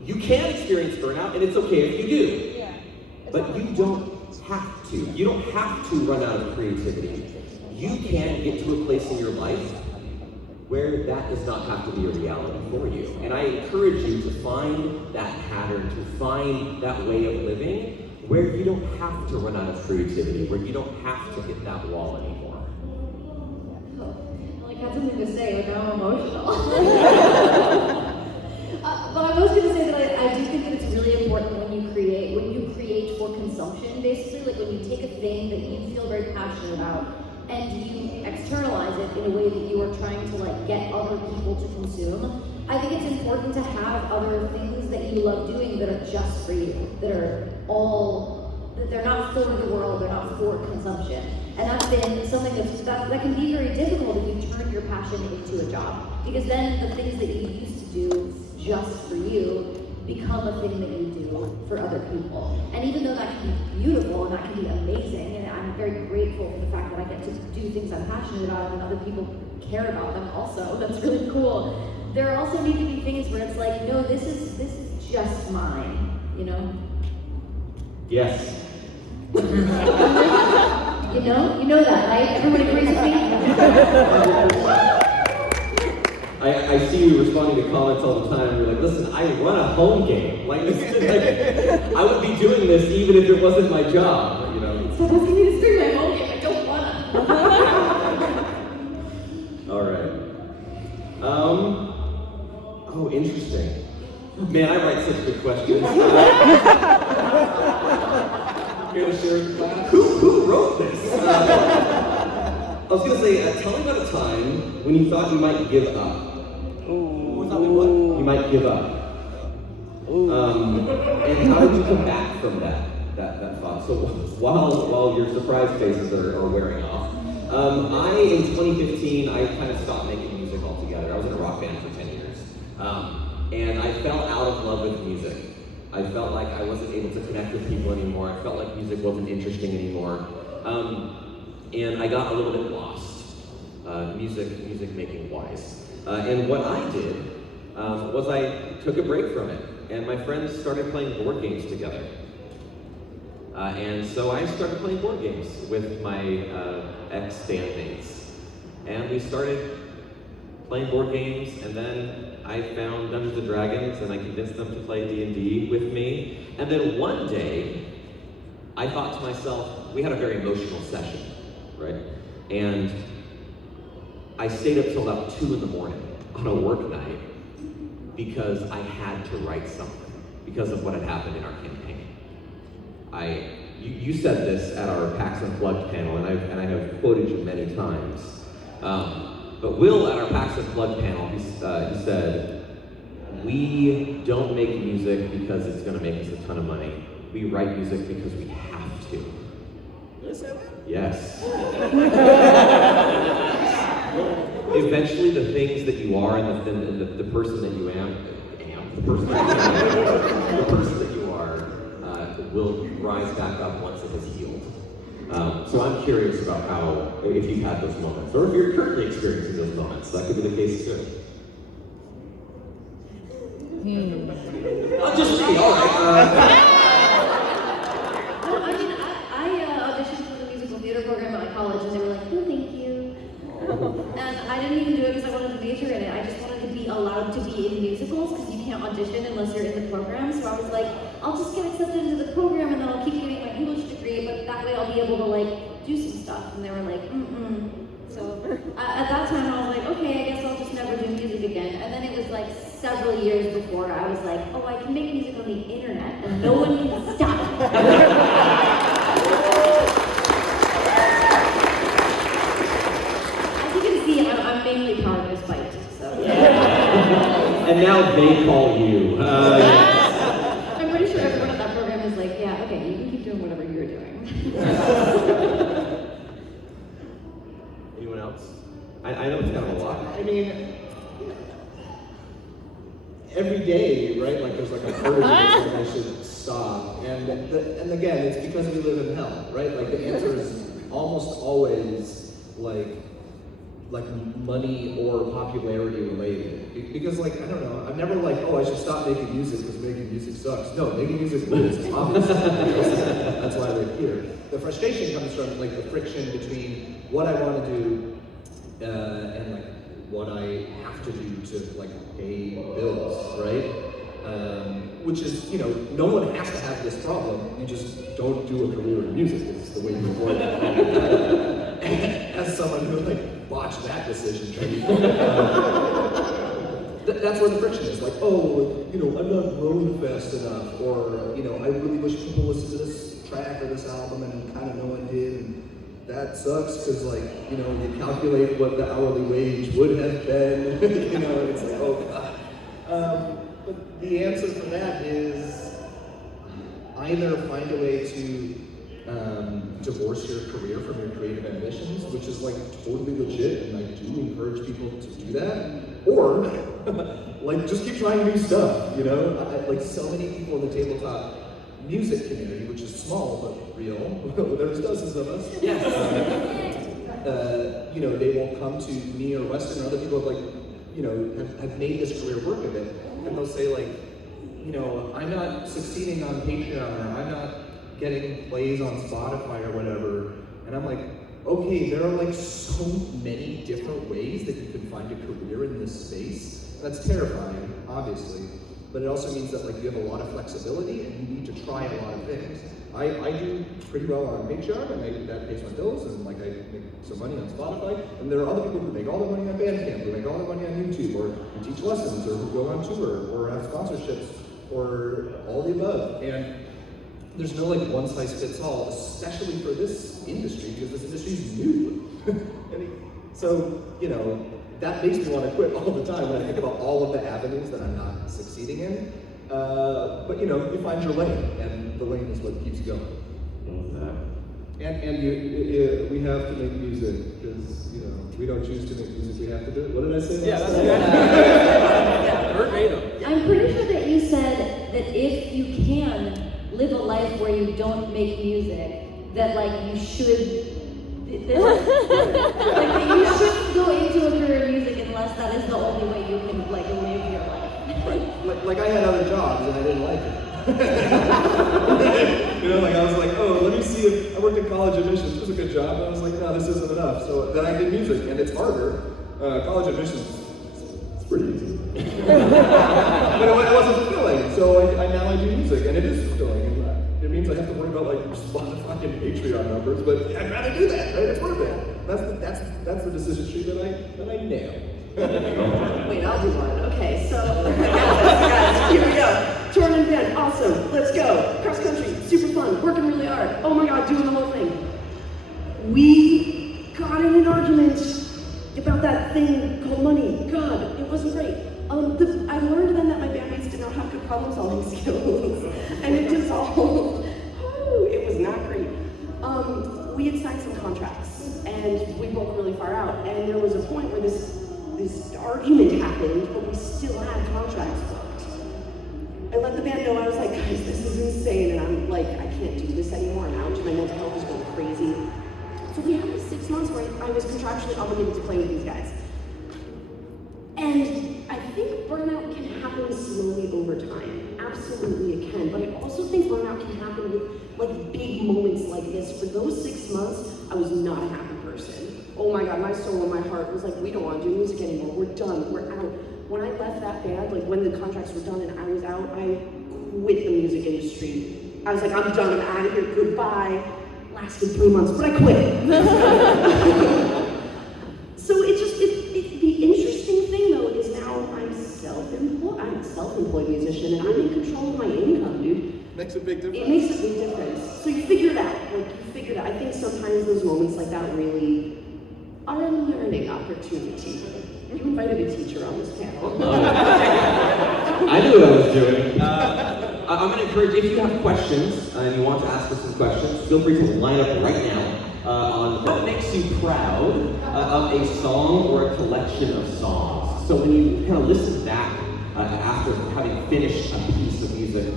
You can experience burnout, and it's okay if you do. Yeah. But you don't have to. You don't have to run out of creativity. You can get to a place in your life where that does not have to be a reality for you. And I encourage you to find that pattern, to find that way of living where you don't have to run out of creativity, where you don't have to hit that wall anymore. Well, I had something to say, but now I'm emotional. But I was going to say that I do think that it's really important when you create for consumption, basically, like when you take a thing that you feel very passionate about and you externalize it in a way that you are trying to like get other people to consume. I think it's important to have other things that you love doing that are just for you, that they're not for the world, they're not for consumption. And that's been something that can be very difficult if you turn your passion into a job. Because then the things that you used to do just for you become a thing that you do for other people. And even though that can be beautiful and that can be amazing, and I'm very grateful for the fact that I get to do things I'm passionate about and other people care about them also, that's really cool. There also need to be things where it's like, no, this is just mine, you know? Yes. You know that, right? Everyone agrees with me? I see you responding to comments all the time. You're like, listen, I run a home game. Like, I would be doing this even if it wasn't my job, you know? So asking me to stream my home game, I don't wanna. All right. Oh, interesting. Man, I write such good questions. Here to share with class. Who wrote this? I was gonna say, tell me about a time when you thought you might give up. You might give up. And how did you come back from that thought? So while your surprise faces are wearing off, in 2015, I kind of stopped making music altogether. I was in a rock band for 10 years. And I fell out of love with music. I felt like I wasn't able to connect with people anymore. I felt like music wasn't interesting anymore. And I got a little bit lost, music making wise. And what I did was I took a break from it, and my friends started playing board games together. And so I started playing board games with my ex-bandmates. And we started playing board games, and then I found Dungeons & Dragons, and I convinced them to play D&D with me. And then one day, I thought to myself, we had a very emotional session, right? And I stayed up till about 2 in the morning on a work night because I had to write something because of what had happened in our campaign. You said this at our PAX Unplugged panel, and I have quoted you many times. But Will at our PAX Unplugged panel, he said, "We don't make music because it's going to make us a ton of money. We write music because we have to." Did I say that? Yes. Eventually, the things that you are and the person that you the person that you are will rise back up once it has healed. So I'm curious about if you've had those moments, or if you're currently experiencing those moments. That could be the case too. Oh, just me, all right. I auditioned for the musical theater program at my college, and they were like, "No, thank you." And I didn't even do it because I wanted to major in it. I just wanted to be allowed to be in musicals because you can't audition unless you're in the program. So I was like, I'll just get accepted into the program, and then I'll keep getting my English degree, but that way I'll be able to like do some stuff. And they were like, So at that time I was like, okay, I guess I'll just never do music again. And then it was like several years before I was like, oh, I can make music on the internet, and no one can stop it. I'm mainly powered by spite, so. And now they call you. I'm pretty sure everyone at that program is like, yeah, okay, you can keep doing whatever you're doing. Anyone else? I know it's kind of a lot. I mean, every day, right? Like there's like a urge that I should stop. And again, it's because we live in hell, right? Like the answer is almost always like money or popularity related. Because like, I don't know, I'm never like, oh, I should stop making music because making music sucks. No, making music rules, obviously. That's why we're here. The frustration comes from like the friction between what I want to do and like what I have to do to like pay bills, right? Which is, you know, no one has to have this problem. You just don't do a career in music. It's the way you avoid it. As someone who like botched that decision, that's where the friction is. Like, oh, you know, I'm not growing fast enough, or you know, I really wish people listened to this track or this album, and kind of no one did. And that sucks because, like, you know, you calculate what the hourly wage would have been. You know, and it's like, oh god. But the answer for that is either find a way to divorce your career from your creative ambitions, which is like totally legit, and I do encourage people to do that, or like just keep trying new stuff, you know? Like so many people in the tabletop music community, which is small but real, there's dozens of us. Yes. You know, they will come to me or Weston or other people like, you know, have made this career work of it, and they'll say like, you know, I'm not succeeding on Patreon, or I'm not getting plays on Spotify or whatever, and I'm like, okay, there are like so many different ways that you can find a career in this space. That's terrifying, obviously, but it also means that like you have a lot of flexibility and you need to try a lot of things. I do pretty well on Patreon, and that pays my bills, and like I make some money on Spotify, and there are other people who make all their money on Bandcamp, who make all their money on YouTube, or who teach lessons, or who go on tour, or have sponsorships, or all the above. And there's no like one size fits all, especially for this industry, because this industry is new. So, you know, that makes me want to quit all the time when I think about all of the avenues that I'm not succeeding in. But you know, you find your lane, and the lane is what keeps you going. And we have to make music, because, you know, we don't choose to make music, we have to do it. What did I say? Yeah, that's good. Verbatim. I'm pretty sure that you said that if you can live a life where you don't make music, that like you should, like that you shouldn't go into a career in music unless that is the only way you can like live your life. Right. Like I had other jobs and I didn't like it. You know, like I was like, oh, let me see if I worked in college admissions. It was a good job. And I was like, no, this isn't enough. So then I did music, and it's harder. College admissions, it's pretty easy. But it wasn't fulfilling. So now I do music, and it is fulfilling. And it means I have to worry about like Spotify and Patreon numbers, but I'd rather do that, right? It's worth it. That's the decision tree that I nailed. Wait, I'll do one. Okay, so guys, here we go. Touring and band, awesome. Let's go. Cross country, super fun. Working really hard. Oh my god, doing the whole thing. We got in an argument about that thing called money. God, it wasn't great. I learned then that my bandmates did not have good problem-solving skills, and it dissolved. Oh, it was not great. We had signed some contracts, and we broke really far out. And there was a point where this argument happened, but we still had contracts booked. I let the band know. I was like, guys, this is insane, and I'm like, I can't do this anymore. I'm out. My mental health is going crazy. So we had this 6 months where I was contractually obligated to play with these guys. And I think burnout can happen slowly over time. Absolutely it can. But I also think burnout can happen with like big moments like this. For those 6 months, I was not a happy person. Oh my god, my soul and my heart was like, we don't want to do music anymore. We're done. We're out. When I left that band, like when the contracts were done and I was out, I quit the music industry. I was like, I'm done. I'm out of here. Goodbye. Lasted 3 months, but I quit. So the interesting thing though is now I'm a self-employed musician, and I'm in control of my income, dude. Makes a big difference. It makes a big difference. So you figure it out. I think sometimes those moments like that really are a learning opportunity. You invited a teacher on this panel. I knew what I was doing. I'm going to encourage, if you have questions and you want to ask us some questions, feel free to line up right now on what makes you proud of a song or a collection of songs. So when you kind of listen back after having finished a piece of music,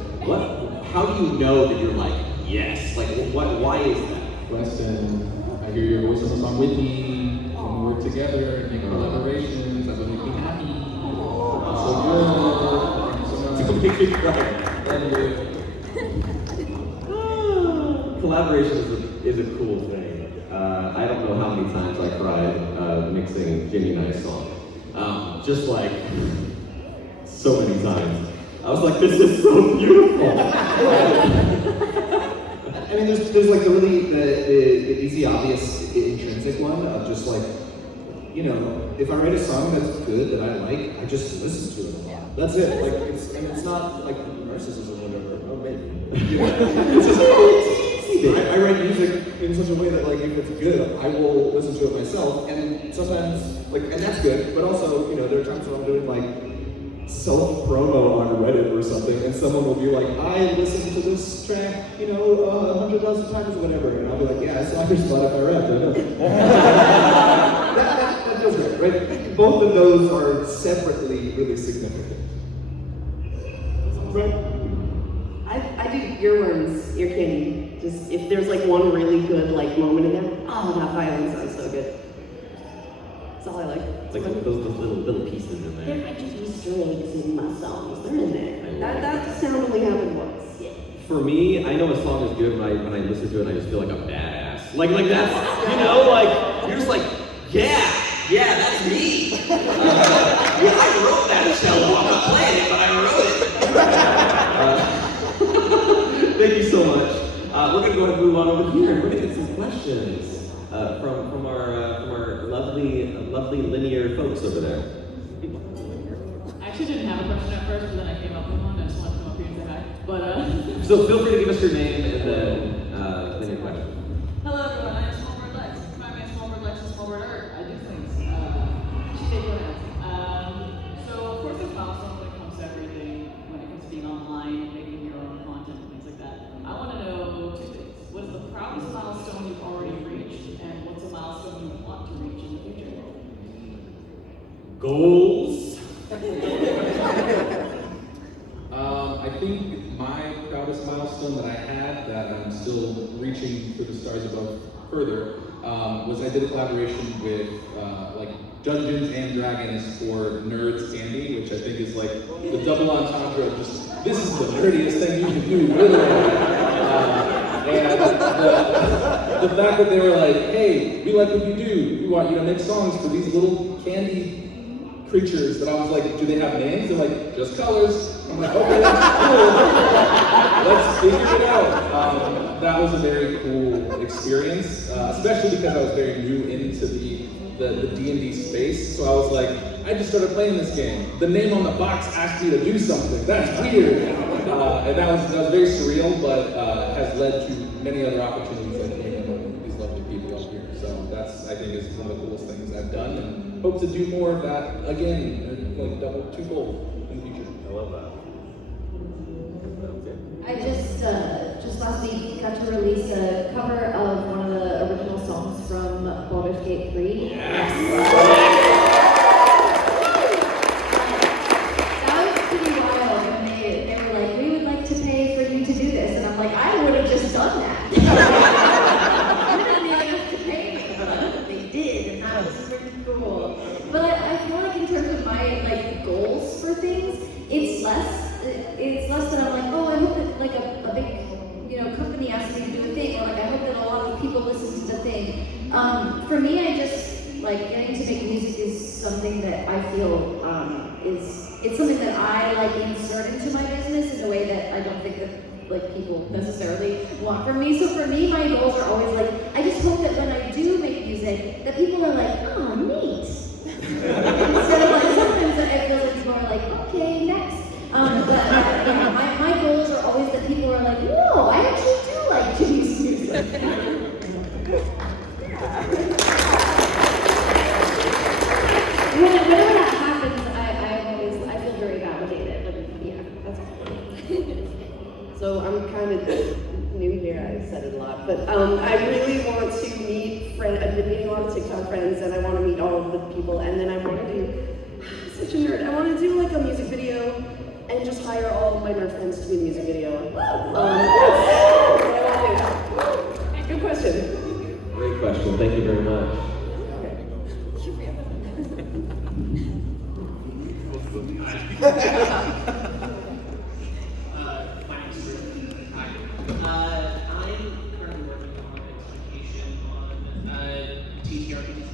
how do you know that you're like, yes? Like, why is that? Weston, I hear your voice on the song with me. When we work together and make collaborations, that would make me happy. So good. To make me cry. Collaboration is a cool thing. I don't know how many times I cried mixing Jimmy and I's song. just like so many times. I was like, this is so beautiful. I mean, there's like the easy, obvious, intrinsic one of just like, you know, if I write a song that's good, that I like, I just listen to it a lot. That's it. Like, it's not like narcissism or whatever. Oh, maybe. You know, it's just, I write music in such a way that, like, if it's good, I will listen to it myself. And sometimes, like, and that's good. But also, you know, there are times when I'm doing like self-promo on Reddit or something, and someone will be like, I listened to this track, you know, 100,000 times or whatever, and I'll be like, yeah, I saw your Spotify Wrapped, I know. that feels great, right? Both of those are separately really significant. Right? I do earworms, ear candy. Just if there's like one really good like moment in there, oh, that violin sounds so good. That's all I like. It's like those little pieces in there. There are just Easter eggs in my songs. They're in there. That sound only happened once. Yeah. For me, I know a song is good when I listen to it and I just feel like a badass. Like that's, you know, like, you're just like, yeah, that's me. Yeah, I wrote that cello. I'm not playing it, but I wrote it. Thank you so much. We're gonna go ahead and move on over here and we're gonna get some questions from our lovely linear folks over there. I actually didn't have a question at first, but then I came up with one. I just wanted to come up here and say hi. But So feel free to give us your name and then your question. hello everyone. I'm Smallbird Lex. My name's Smallbird Lex and Smallbird Art. I do things. She did pronouns. So of course there's milestones when it comes to everything, when it comes to being online, making your own content and things like that. I want to know two things. What is the proudest milestone you've already reached, and what's a milestone you want to reach in the future? Goals. I think my proudest milestone that I had, that I'm still reaching for the stars above further, was I did a collaboration with like Dungeons and Dragons for Nerds Candy, which I think is like the double entendre of just, this is the nerdiest thing you can do, literally. And the fact that they were like, hey, we like what you do, we want you to make songs for these little candy creatures, that I was like, do they have names? They're like, just colors. I'm like, okay, that's cool. Let's figure it out. That was a very cool experience, especially because I was very new into the D&D space. So I was like, I just started playing this game. The name on the box asked me to do something. That's weird. And that was very surreal, but has led to many other opportunities that came in with these lovely people up here. So that's, I think, is one of the coolest things I've done, and hope to do more of that again, like double, twofold in the future. I love that. I just last week got to release a cover of one of the original songs from Baldur's Gate 3. That was pretty wild when they were like, we would like to pay for you to do this, and I'm like, I would have just done that. You didn't even have to pay me, but they did, and that was pretty cool. But I feel like in terms of my like goals for things, it's less that I'm like, oh, I hope that like a big, you know, company asks me to do a thing, or like I hope that a lot of people listen to the thing. For me, I just like getting to make music is something that I feel it's something that I like insert into my business in a way that I don't think that like people necessarily want from me. So for me, my goals are always like, I just hope that when I do make music, that people are like, oh, neat. Instead of like, sometimes it feels like it's more like, okay, next. But you know, my goals are always that people are like, whoa, I actually do like Jimmy's music. Whenever that happens, I feel very validated. But yeah, that's cool. So I'm kind of new here, I said it a lot, but I really want to meet friends. I've been meeting a lot of TikTok friends, and I want to meet all of the people, and then I want to do, such a nerd, I want to do like a music video, and just hire all of my nerd friends to be in the music video. That's what I want to do. Good question. Great question. Thank you very much. My name's Drew. Hi. I'm currently working on a presentation on TTRPG.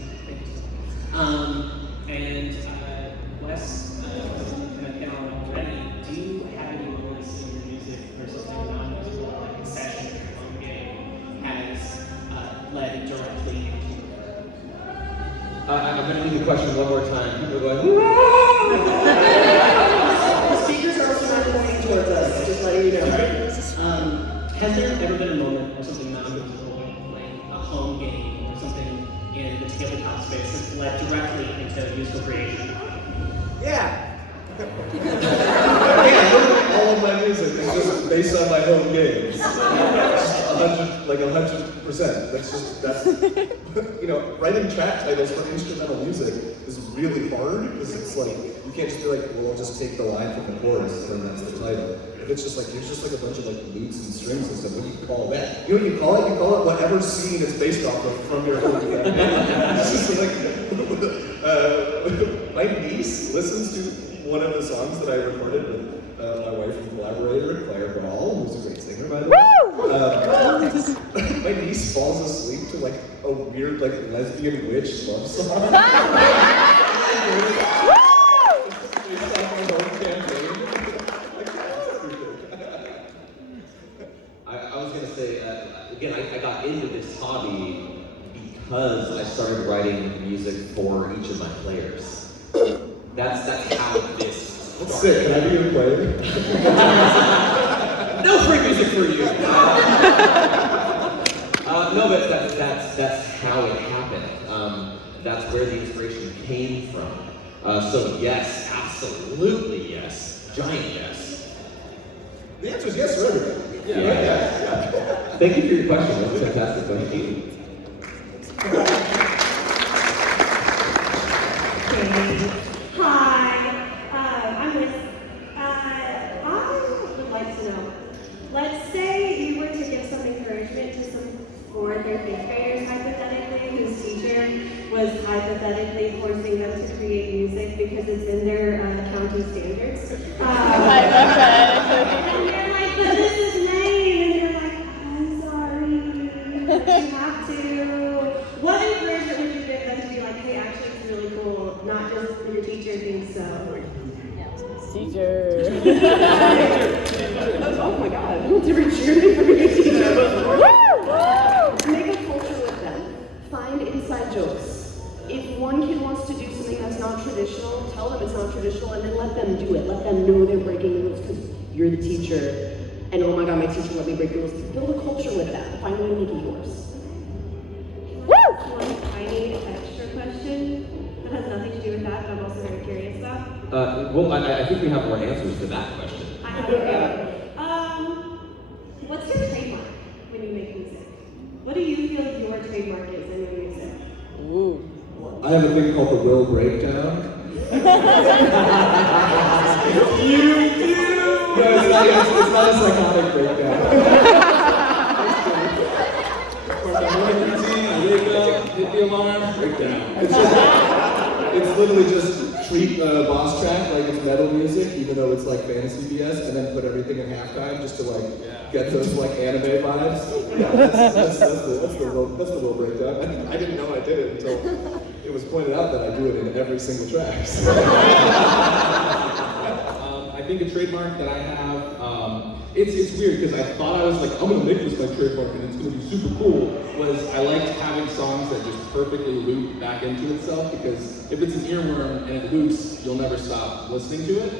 And what the question one more time, people are going, The speakers are also not pointing towards us, just letting you know. Has there ever been a moment or something non-musical, like a home game or something in the tabletop space that led directly into musical creation? Yeah. All of my music is just based on my home games. Just 100%. That's writing track titles for instrumental music is really hard because it's like you can't just be like, well, I'll just take the line from the chorus and that's the title. If it's just like there's just like a bunch of like loops and strings and stuff, what do you call that? You know what you call it? You call it whatever scene it's based off of from your home game. It's just like my niece listens to one of the songs that I recorded with my wife and collaborator, Claire Ball, who's a great singer, by the way. My niece falls asleep to like a weird like lesbian witch love song. I was going to say, again, I got into this hobby because I started writing music for each of my players. That's how this started. That's sick. Can I be your player? No free music for you. No, but that's how it happened. That's where the inspiration came from. So yes, absolutely yes, giant yes. The answer is yes for everybody. Yeah. Thank you for your question. That was fantastic. Thank you. Hi, I'm Liz. I would like to know, let's say you were to give some encouragement to some fourth or fifth graders, hypothetically, whose teacher was hypothetically forcing them to create music because it's in their county standards. And you're like, but this is lame, and you're like, I'm sorry, but you have to. What encouragement would you give them to be like, hey, actually, it's really cool, not just your teacher thinks so? Teacher. Oh my god, I want to cheer me for being a teacher. Make a culture with them. Find inside jokes. If one kid wants to do something that's not traditional, tell them it's not traditional and then let them do it. Let them know they're breaking the rules because you're the teacher. And oh my god, my teacher let me break the rules. Build a culture with that. Find a way to make it yours. One tiny extra question that has nothing to do with that, but I'm also very curious about. Well, I think we have more answers to that question. I have a few. What's your trademark when you make music? What do you feel your trademark is in your music? Ooh. I have a thing called the Will Breakdown. You do! No, it's not a psychotic breakdown. For the morning routine, I wake up, hit the alarm, break down. It's literally just treat the boss track like it's metal music, even though it's like fantasy BS, and then put everything in halftime just to like get those like anime vibes. Yeah, that's the Will Breakdown. I didn't know I did it until it was pointed out that I do it in every single track. I think a trademark that I have, it's weird because I thought I was like, I'm gonna make this my trademark and it's gonna be super cool, was I liked having songs that just perfectly loop back into itself because if it's an earworm and it loops, you'll never stop listening to it.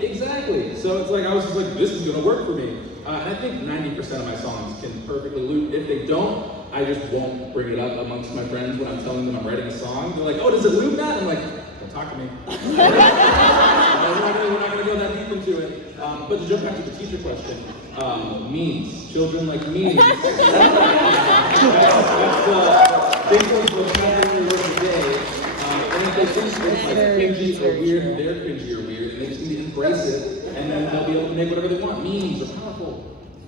Exactly. So it's like, I was just like, this is gonna work for me. And I think 90% of my songs can perfectly loop. If they don't, I just won't bring it up amongst my friends when I'm telling them I'm writing a song. They're like, oh, does it loop that? I'm like, don't talk to me. We're not gonna go that deep into it. But to jump back to the teacher question, memes. Children like memes. That's the big vocabulary word of the day. And if they think it's like cringy or weird, they're cringy or weird, and they just need to embrace it, and then they'll be able to make whatever they want. Memes are powerful.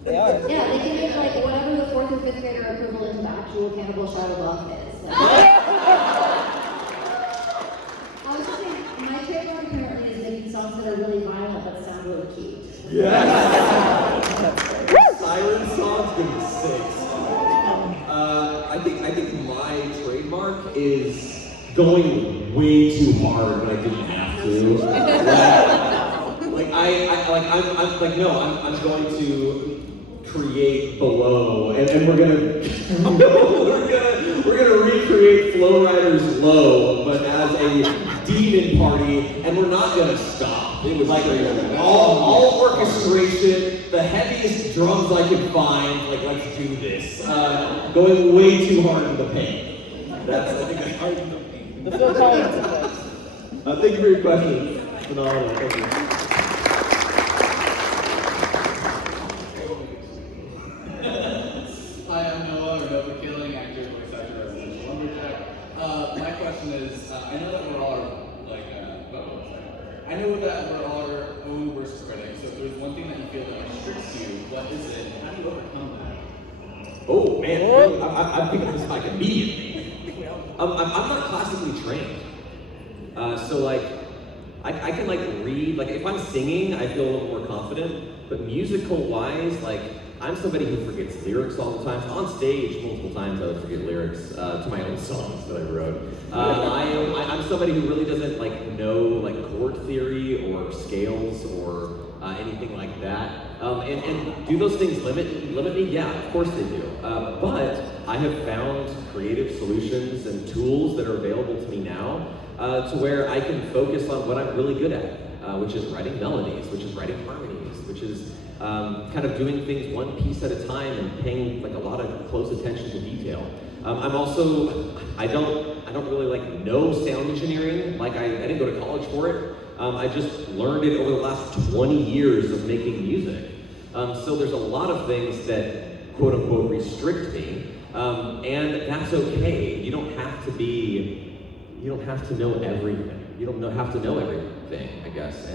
They are. Yeah, they can make like whatever the 4th or 5th grader equivalent of actual cannibal shadow love is. Like, I was just saying, my trademark apparently is making songs that are really violent but sound really cute. Yes! Siren songs, goodness sakes. I think my trademark is going way too hard when I didn't have to. I'm going to create below, and we're gonna we're gonna recreate Flow Rider's Low, but as a demon party, and we're not gonna stop. It was like all orchestration, the heaviest drums I could find. Like, let's do this. Going way too hard in the paint. That's I think hard in the paint. The Phil Collins effect. Thank you for your question. Phenomenal. Thank you. Hi, I'm Noah, or Nova Killing, actor, voice actor, residential lumberjack. My question is, I know that we're all I know that we're all our own worst critics. So if there's one thing that you feel that restricts you, what is it? And how do you overcome that? Oh man, I'm picking up this mic immediately. I'm not classically trained, so like I can like read. Like if I'm singing, I feel a little more confident. But musical wise, like I'm somebody who forgets lyrics all the time. So on stage, multiple times I would forget lyrics to my own songs that I wrote. I'm somebody who really doesn't like know like chord theory or scales or anything like that. And do those things limit me? Yeah, of course they do. But I have found creative solutions and tools that are available to me now to where I can focus on what I'm really good at, which is writing melodies, which is writing harmonies, which is kind of doing things one piece at a time and paying like a lot of close attention to detail. I'm also, I don't really like know sound engineering. Like I didn't go to college for it. I just learned it over the last 20 years of making music. So there's a lot of things that quote unquote restrict me, and that's okay. You don't have to know everything. You don't have to know everything, I guess.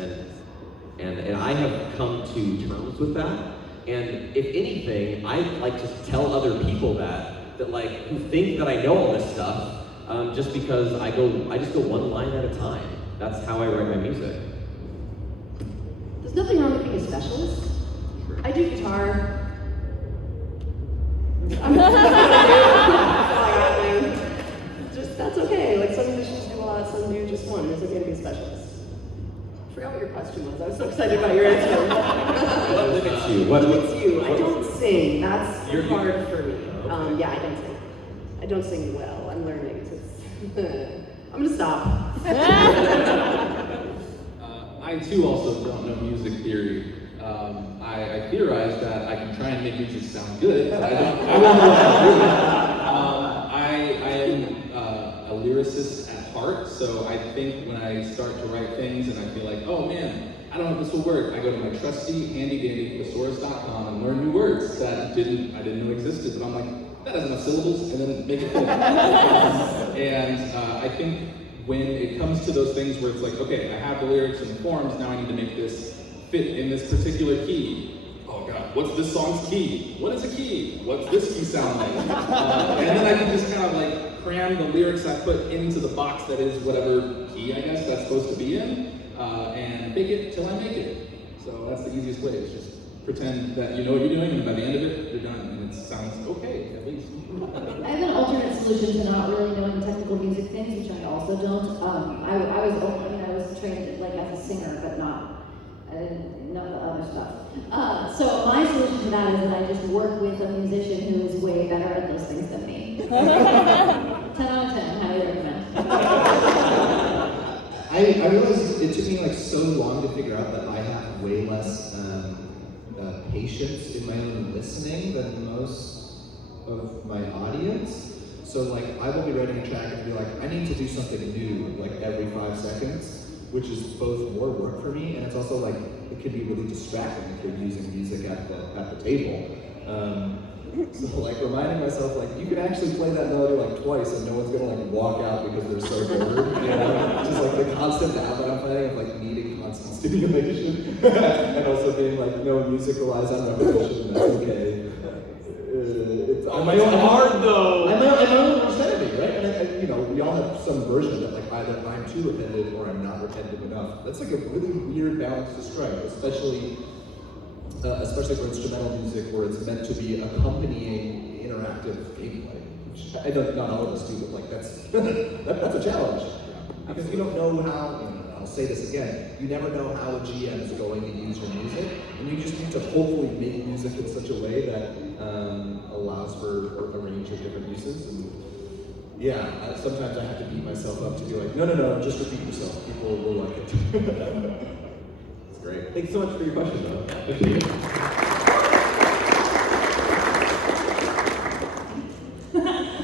And I have come to terms with that. And if anything, I like to tell other people that like who think that I know all this stuff, just because I just go one line at a time. That's how I write my music. There's nothing wrong with being a specialist. I do guitar. Just that's okay. Like some musicians do a lot, some do just one. It's okay to be a specialist. I forgot what your question was. I was so excited about your answer. What limits you? What limits you? I don't sing. That's hard for me. Yeah, I don't sing. I don't sing well. I'm learning to. I'm gonna stop. I too also don't know music theory. I theorize that I can try and make music sound good, but I don't know what I'm doing. I am a lyricist at heart, so I think when I start to write things and I feel like, oh man, I don't know if this will work, I go to my trusty, handy-dandy thesaurus.com and learn new words that I didn't know existed, but I'm like, that has enough syllables, and then make it fit. And I think when it comes to those things where it's like, okay, I have the lyrics and the forms, now I need to make this fit in this particular key. Oh God, what's this song's key? What is a key? What's this key sound like? And then I can just kind of like cram the lyrics I put into the box that is whatever key, I guess, that's supposed to be in, and fake it till I make it. So that's the easiest way, is just pretend that you know what you're doing, and by the end of it, you're done, and it sounds okay, at least. I have an alternate solution to not really knowing technical music things, which I also don't. I was trained like as a singer, but I didn't know the other stuff. So my solution to that is that I just work with a musician who is way better at those things than me. 10 out of 10, highly recommend. I realized it took me like so long to figure out that I have way less patience in my own listening than most of my audience. So like I will be writing a track and be like, I need to do something new like every 5 seconds, which is both more work for me and it's also like it can be really distracting if you're using music at the table. So like reminding myself like you can actually play that melody like twice and no one's gonna like walk out because they're so bored. You know? Just like the constant battle that I'm fighting of like needing constant stimulation and also being like no, music relies on repetition and that's okay. It's hard though. I'm my own worst enemy, right? And you know, we all have some version of it, like either I'm too repetitive or I'm not repetitive enough. That's like a really weird balance to strike, especially for instrumental music where it's meant to be accompanying interactive gameplay. Which not all of us do, but like that's that's a challenge because you don't know how I'll say this again, you never know how a GM is going to use your music, and you just need to hopefully make music in such a way that allows for a range of different uses. And yeah, sometimes I have to beat myself up to be like, no, just repeat yourself. People will like it. It's great. Thanks so much for your question, though. Appreciate it.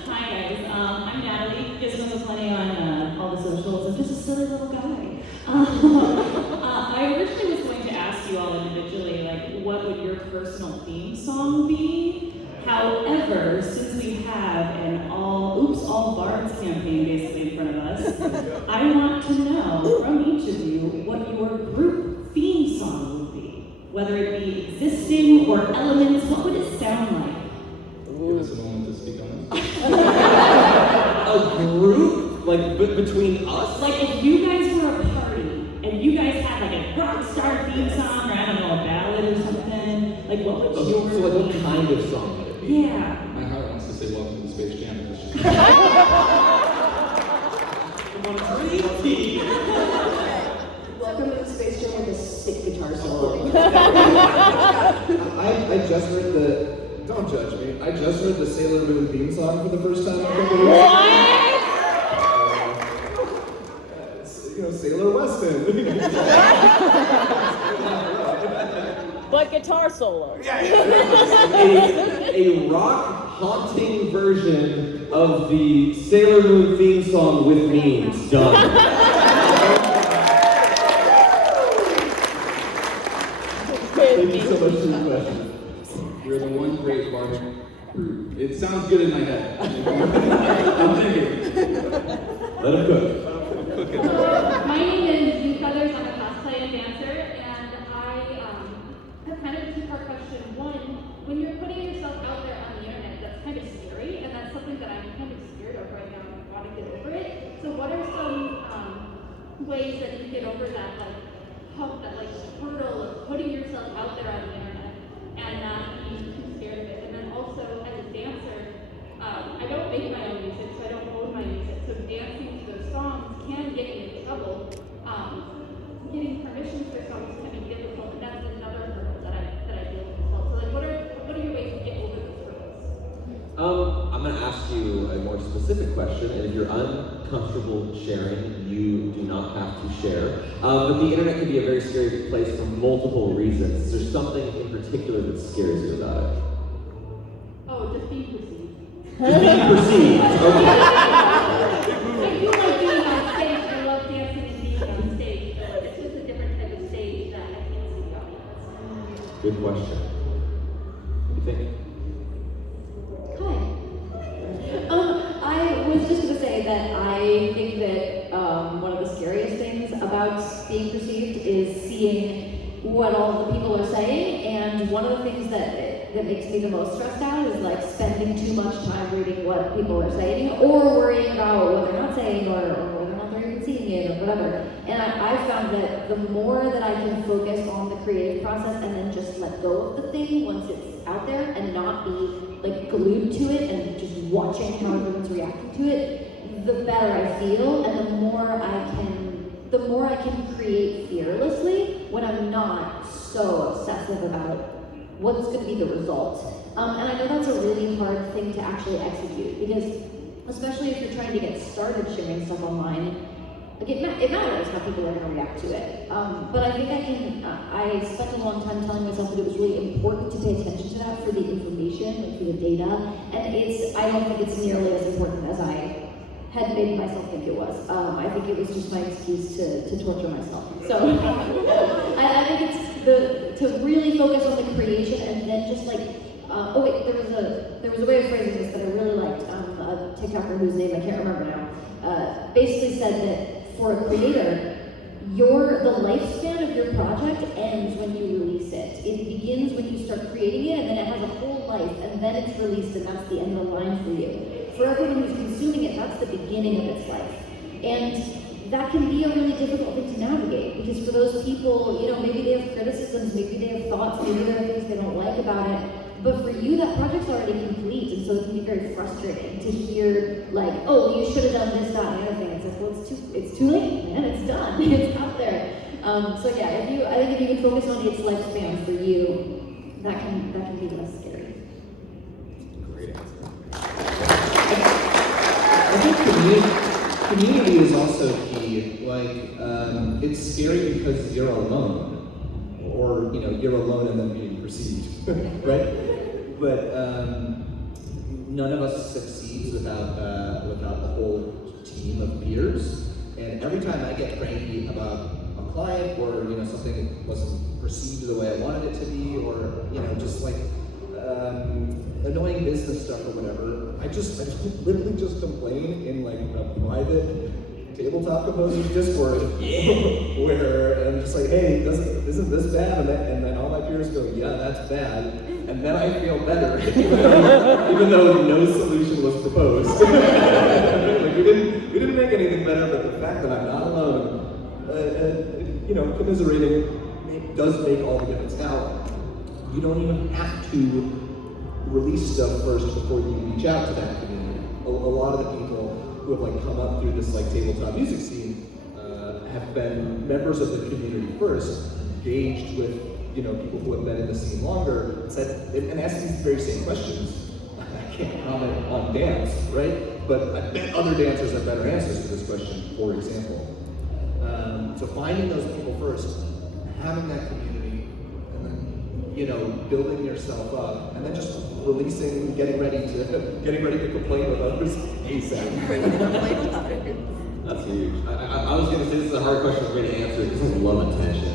Hi guys, I'm Natalie. You guys know plenty on all the socials. I'm just a silly little guy. I originally was going to ask you all individually, like, what would your personal theme song be? However, since we have an all Bards campaign basically in front of us, I want to know from each of you what your group theme song would be. Whether it be existing or elements, what would it sound like? Give us a moment to speak on this. A group? Like, between us? Like, if you guys were a party, and you guys had like a rock star theme song, or I don't know, a ballad or something, like, what would So yours like, what be? kind of song would it be? Yeah. My heart wants to say welcome to the Space Jam edition. Welcome to the Space Jam with a sick guitar solo. I just heard the, don't judge me, I just heard the Sailor Moon theme song for the first time in a couple of weeks. It's, Sailor Weston. But guitar solo. A rock haunting version of the Sailor Moon theme song with memes. Done. Thank you so much for your question. You're the one great Bard group. It sounds good in my head. I'm thinking. Let him cook. My name is You Feathers. I'm a cosplay and dancer, and I have kind of a two-part question. One, when you're putting yourself out there on the internet, that's kind of scary, and that's something that I'm kind of scared of right now and I want to get over it. So what are some ways that you get over that, hurdle of putting yourself out there on the internet and not being too scared of it? And then also, as a dancer, I don't make my own music, so I don't own my music. So dancing to those songs can get me in trouble. Getting permission for songs can be difficult, and that's another hurdle that I deal with as well. So like, what are your ways to get over those hurdles? I'm going to ask you a more specific question, and if you're uncomfortable sharing, you do not have to share. But the internet can be a very scary place for multiple reasons. Is there something in particular that scares you about it? Oh, just being perceived. Just being perceived. Okay. I do like being on stage. I love dancing and being on stage, but it's just a different type of stage that I can't see the audience. Good question. What do you think? I was just going to say that I think that one of the scariest things about being perceived is seeing what all the people are saying, and one of the things that makes me the most stressed out is like spending too much time reading what people are saying, or worrying about what they're not saying, or whether or not they're even seeing it, or whatever. And I found that the more that I can focus on the creative process and then just let go of the thing once it's out there and not be like glued to it and just watching how everyone's reacting to it, the better I feel, and the more I can create fearlessly when I'm not so obsessive about what's going to be the result. And I know that's a really hard thing to actually execute, because especially if you're trying to get started sharing stuff online, like it matters how people are going to react to it. But I think I spent a long time telling myself that it was really important to pay attention to that for the information and for the data, and I don't think it's nearly as important as I had made myself think it was. I think it was just my excuse to torture myself. So I think it's to really focus on the creation, and then just like, there was a way of phrasing this that I really liked. A TikToker whose name I can't remember now, basically said that for a creator, the lifespan of your project ends when you release it. It begins when you start creating it, and then it has a whole life, and then it's released, and that's the end of the line for you. For everyone who's consuming it, that's the beginning of its life. And that can be a really difficult thing to navigate, because for those people, maybe they have criticisms, maybe they have thoughts, maybe there are things they don't like about it. But for you, that project's already complete, and so it can be very frustrating to hear like, oh, you should have done this, that, and the other thing. It's like, well, it's too late, man. It's done. It's out there. So yeah, I think if you can focus on its lifespan for you, that can be less scary. Great answer. I think community is also key. Like, it's scary because you're alone, or you're alone and then being perceived, right? But none of us succeeds without a whole team of peers. And every time I get cranky about a client, or something wasn't perceived the way I wanted it to be, or just like annoying business stuff or whatever, I literally just complain in like a private tabletop composers Discord, where I'm just like, hey, isn't this bad? And then all my peers go, yeah, that's bad. And then I feel better, even though no solution was proposed. Like we didn't make anything better, but the fact that I'm not alone, commiserating does make all the difference. Now, you don't even have to release stuff first before you reach out to that community. A lot of the people who have come up through this tabletop music scene have been members of the community first, engaged with people who have been in the scene longer, and asked these very same questions. I can't comment on dance, right? But I bet other dancers have better answers to this question, for example. So finding those people first, having that community, and then building yourself up, and then just releasing, getting ready to complain with others ASAP. That's huge. I was going to say this is a hard question for me to answer because I love attention.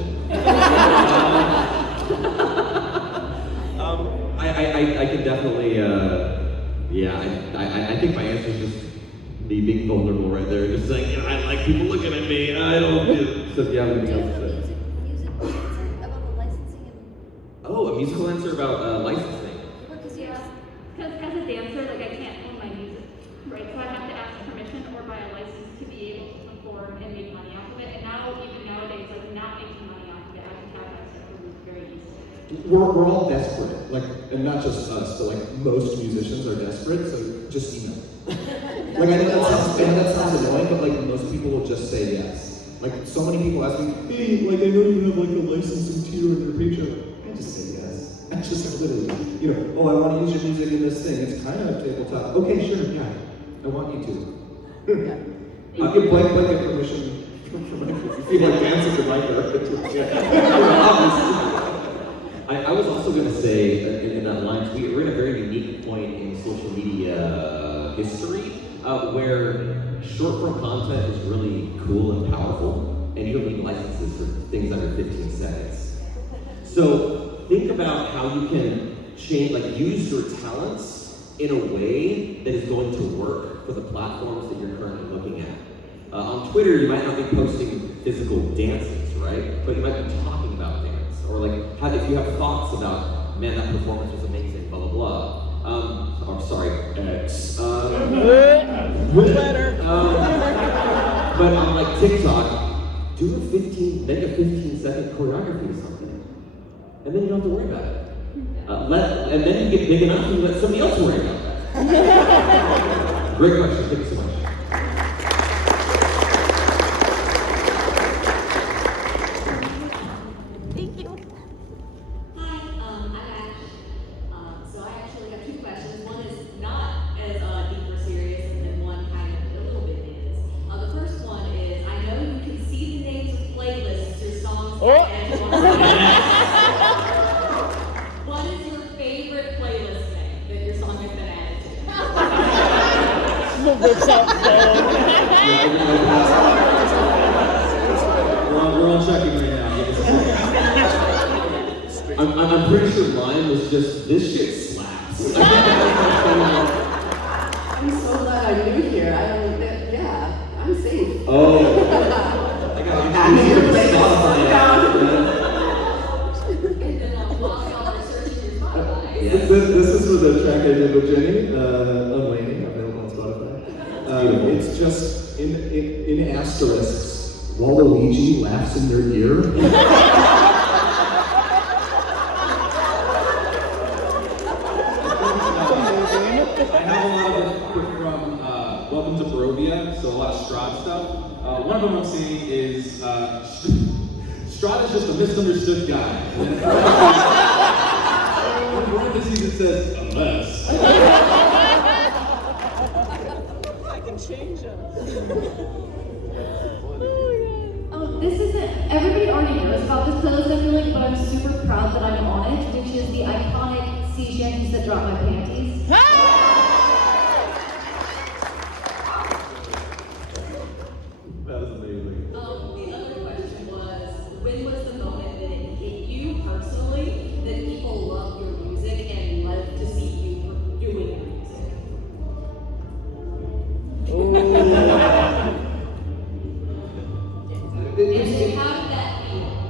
I could definitely, I think my answer is just me being vulnerable right there. Just saying, I like people looking at me. I don't do. So if you have anything else to say. Oh, a musical answer about licensing. Because as a dancer, I can't own my music, right? So I have to ask permission or buy a license to be able to perform and make money off of it. And now, even nowadays, not making money off of it, I can have my stuff removed very easily. We're all desperate, and not just us, but most musicians are desperate. So just email. I know that sounds annoying, but most people will just say yes. So many people ask me, hey, I know you have a licensing tier in your paycheck. I just say yes. I just literally, I want to use your music in this thing. It's kind of tabletop. Okay, sure, yeah, I want you to. I'll give blanket permission for my if you feel like dancing to my I was also going to say, in that line, we're in a very unique point in social media history where short-form content is really cool and powerful, and you don't need licenses for things under 15 seconds. So think about how you can use your talents in a way that is going to work for the platforms that you're currently looking at. On Twitter, you might not be posting physical dances, right? But you might be talking about dance. Or if you have thoughts about, man, that performance was amazing, blah, blah, blah. I'm sorry, X. Better. But on TikTok, make a 15-second choreography or something. And then you don't have to worry about it. And then you get big enough and let somebody else worry about that. Great question, thank you so much. What is your favorite playlist name that your song has been added to? We're all checking right now. I'm pretty sure mine was just, this shit slaps. I'm so glad I'm new here. I'm safe. Oh. This is for the track I did with Jenny, Unwaning, available on Spotify. It's just in asterisks, Waluigi laughs in your ear. Welcome to Barovia, so a lot of Strahd stuff. One of them I'm seeing is Strahd is just a misunderstood guy. In parentheses it says, unless. I can change it. This isn't, everybody already knows about this playlist, I feel like, but I'm super proud that I'm on it, which is the iconic sea shanties that drop my panties. That was amazing. The other question was, when was the moment that it hit you personally that people love your music and love to see you doing your music? And how did that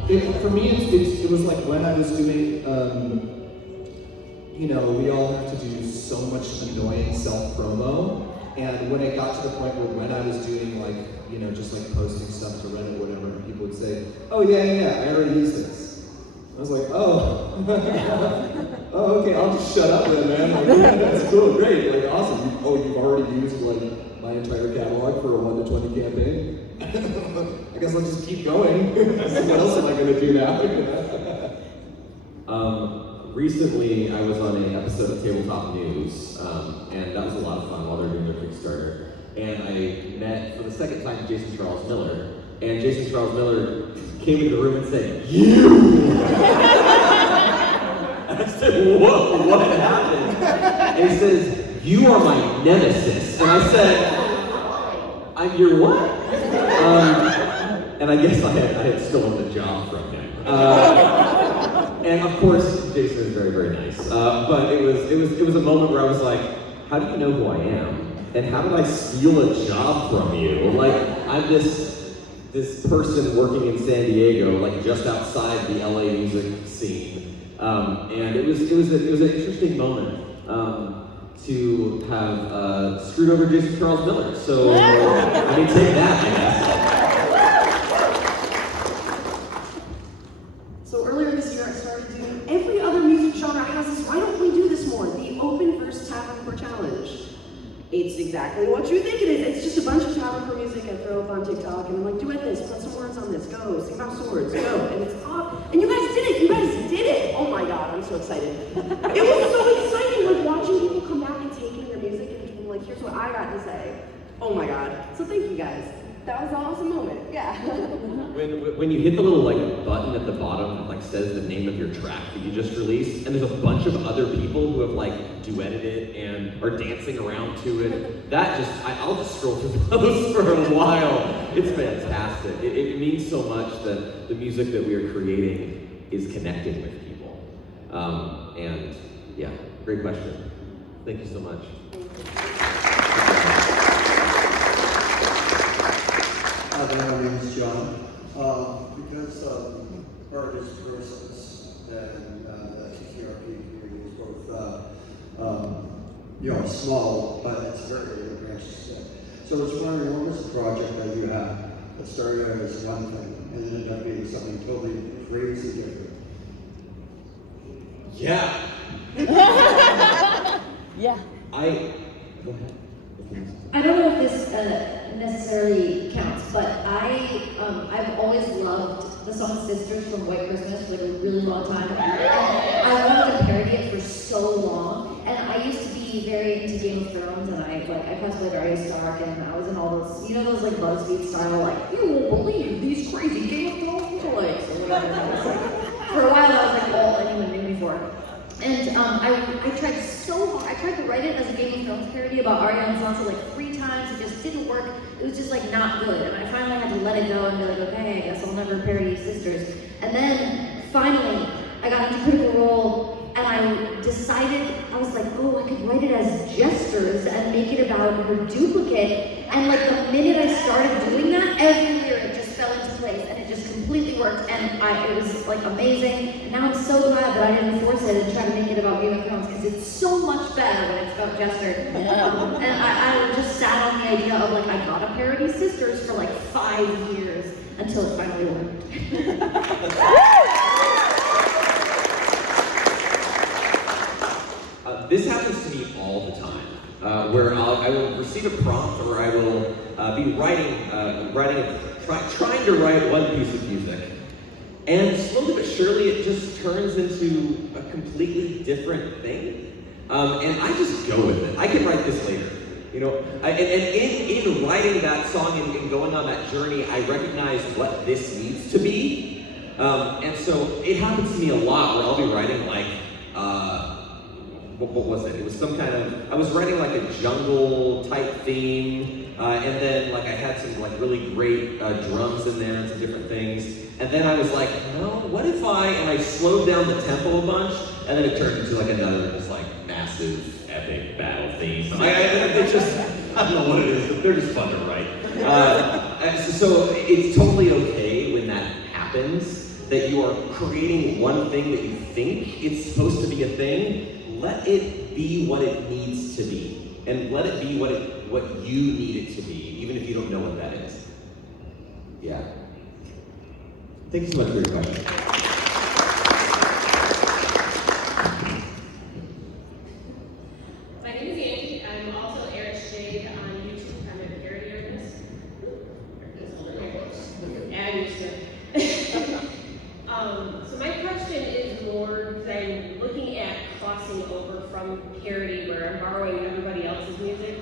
feel? For me, it was like when I was doing, you know, we all have to do so much annoying self-promo, and when it got to the point where when I was doing like, you know, just like posting stuff to Reddit or whatever, people would say, oh yeah, I already use this. I was like, oh, oh okay, I'll just shut up then, man. Like, that's cool, great, like awesome. You've already used like my entire catalog for a 1 to 20 campaign? I guess I'll just keep going. What else am I going to do now? Recently, I was on an episode of Tabletop News, and that was a lot of fun while they were doing their Kickstarter. And I met, for the second time, Jason Charles Miller. And Jason Charles Miller came into the room and said, "You!" And I said, "Whoa, what happened?" And he says, "You are my nemesis." And I said, "I'm your what?" And I guess I had stolen the job from him. And of course, Jason is very, very nice. But it was a moment where I was like, how do you know who I am? And how did I steal a job from you? Like, I'm this person working in San Diego, like just outside the LA music scene. And it was an interesting moment to have screwed over Jason Charles Miller. So I mean, take that, I guess. So earlier this year, I started doing every other music genre has this. Why don't we do this more? The Open Verse Tavern Core Challenge. It's exactly what you think it is. It's just a bunch of tavern core music I throw up on TikTok, and I'm like, duet this, put some words on this, go, sing about swords, go. And it's odd. And you guys did it. You guys did it. Oh my God, I'm so excited. It was so exciting, like watching people come back and taking their music and being like, here's what I got to say. Oh my God. So thank you guys. That was an awesome moment. Yeah. When you hit the little like button at the bottom that like says the name of your track that you just released, and there's a bunch of other people who have like duetted it and are dancing around to it, that just I'll just scroll through those for a while. It's fantastic. It means so much that the music that we are creating is connecting with people. And yeah, great question. Thank you so much. My name is John. Because art is process and the TTRPG is both, you know, small, but it's very aggressive. So I was wondering, what was the project that you had that started out as one thing and ended up being something totally crazy different? Yeah. Yeah. Go ahead. I don't know if this necessarily counts, but I've always loved the song Sisters from White Christmas for like a really long time. I wanted to parody it for so long, and I used to be very into Game of Thrones, and I cosplayed Arya Stark, and I was in all those, you know, those like BuzzFeed style, like, you won't believe these crazy Game of Thrones lookalikes, or whatever. For a while, that was like all anyone knew me for. And I tried so hard. I tried to write it as a Game of Thrones parody about Arya and Sansa like 3 times. It just didn't work. It was just like not good. And I finally had to let it go and be like, okay, I guess I'll never parody Sisters. And then finally, I got into Critical Role, and I decided, I was like, oh, I could write it as Jesters and make it about her duplicate. And like the minute I started doing that, every lyric just fell into place, and it just completely worked, and it was like amazing. And now I'm so glad that I didn't force it and try to make it about Game of Thrones, because it's so much better when it's about Jester. And I just sat on the idea of like, I gotta parody Sisters for like 5 years until it finally worked. This happens to me all the time. where I will receive a prompt, or I will be trying to write one piece of music. And slowly but surely, it just turns into a completely different thing. And I just go with it. I can write this later. You know, and in writing that song and going on that journey, I recognize what this needs to be. And so it happens to me a lot where I'll be writing like, what was it? It was some kind of, I was writing like a jungle type theme, and then like I had some like really great drums in there and some different things. And then I was like, no, what if and I slowed down the tempo a bunch, and then it turned into like another just like massive epic battle theme. It's just, I don't know what it is, but they're just fun to write. So it's totally okay when that happens, that you are creating one thing that you think it's supposed to be a thing. Let it be what it needs to be, and let it be what you need it to be, even if you don't know what that is. Yeah. Thank you so much for your question. My name is Angie. I'm also Eric Shade on YouTube. I'm a parody artist. And used to. So my question is more because I'm looking at crossing over from parody, where I'm borrowing everybody else's music,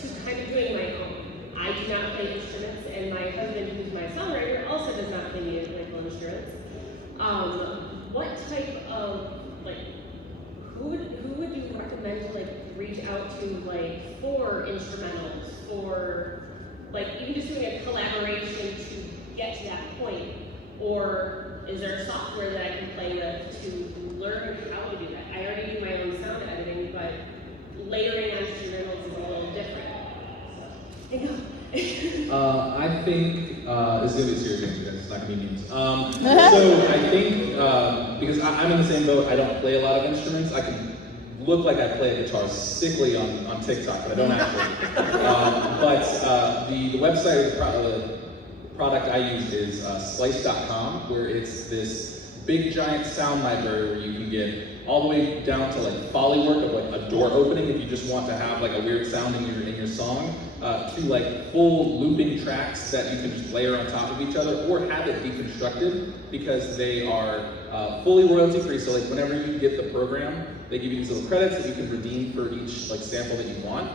to kind of doing my own. I do not play instruments, and my husband, who's my songwriter, also does not play musical instruments. What type of, like, who would you recommend to, like, reach out to, like, for instrumentals, for, like, even just doing a collaboration to get to that point? Or is there software that I can play with to learn how to do that? I already do my own sound editing, but layering on instrumentals is a little different. I think this is gonna be a serious answer, guys. It's not gonna be memes. So I think because I'm in the same boat, I don't play a lot of instruments. I can look like I play a guitar sickly on TikTok, but I don't actually. But the website, the product I use is splice.com, where it's this big giant sound library where you can get all the way down to like Foley work of like a door opening if you just want to have like a weird sound in your song, to like full looping tracks that you can just layer on top of each other or have it be constructed, because they are fully royalty free. So like whenever you get the program, they give you these little credits that you can redeem for each like sample that you want.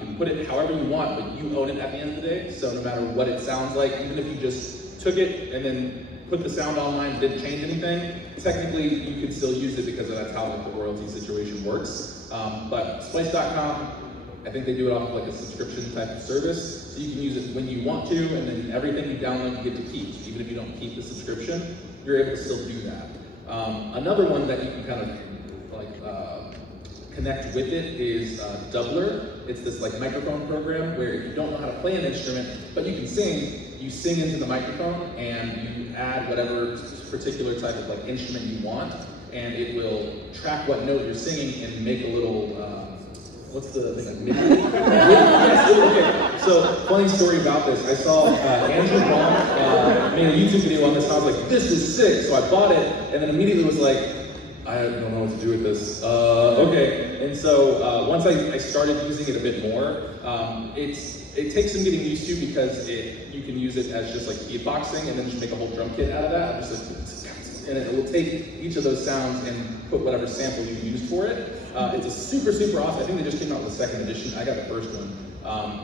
You can put it however you want, but you own it at the end of the day. So no matter what it sounds like, even if you just took it and then put the sound online, didn't change anything, technically you could still use it because that's how the royalty situation works. But Splice.com, I think they do it off of like a subscription type of service, so you can use it when you want to, and then everything you download you get to keep. So even if you don't keep the subscription, you're able to still do that. Another one that you can kind of like connect with it is Doubler. It's this like microphone program where if you don't know how to play an instrument, but you can sing, you sing into the microphone and you add whatever particular type of like instrument you want, and it will track what note you're singing and make a little, what's the thing, like MIDI? Yes, okay. So, funny story about this. I saw Andrew Baum made a YouTube video on this, and I was like, this is sick. So I bought it, and then immediately was like, I don't know what to do with this. Okay, and so once I started using it a bit more, it takes some getting used to, because you can use it as just like beatboxing and then just make a whole drum kit out of that. Just like, and it will take each of those sounds and put whatever sample you used for it. It's a super awesome. I think they just came out with the second edition. I got the first one.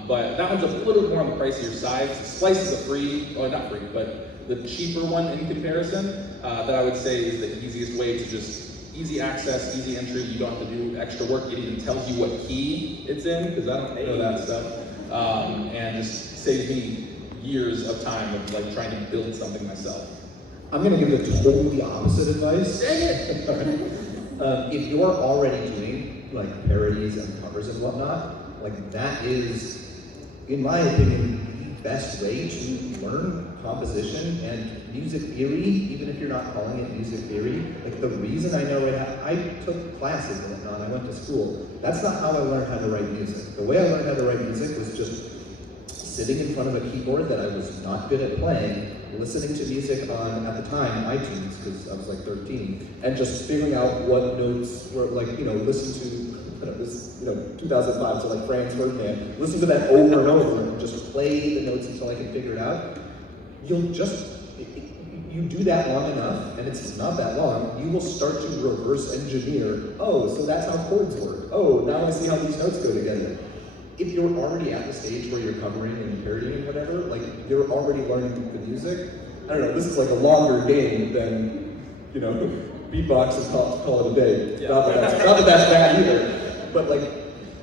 But that one's a little bit more on the pricier side. Splice is a free, well not free, but the cheaper one in comparison, that I would say is the easiest way to just easy access, easy entry. You don't have to do extra work. It even tells you what key it's in, because I don't know that stuff. And just saves me years of time of like trying to build something myself. I'm going to give the totally opposite advice. If you're already doing like parodies and covers and whatnot, like that is, in my opinion, the best way to learn composition and music theory, even if you're not calling it music theory. Like the reason I know it, I took classes and whatnot, I went to school. That's not how I learned how to write music. The way I learned how to write music was just sitting in front of a keyboard that I was not good at playing, listening to music on, at the time, iTunes, because I was like 13, and just figuring out what notes were like, you know, listen to I don't know, this, 2005, so like Franz Ferdinand, listen to that over and over and just play the notes until I can figure it out. You do that long enough, and it's not that long, you will start to reverse engineer, oh, so that's how chords work. Oh, now I see how these notes go together. If you're already at the stage where you're covering and parodying whatever, like you're already learning the music. I don't know, this is like a longer game than, beatbox and call it a day. Yeah. Not that that's bad either. But like,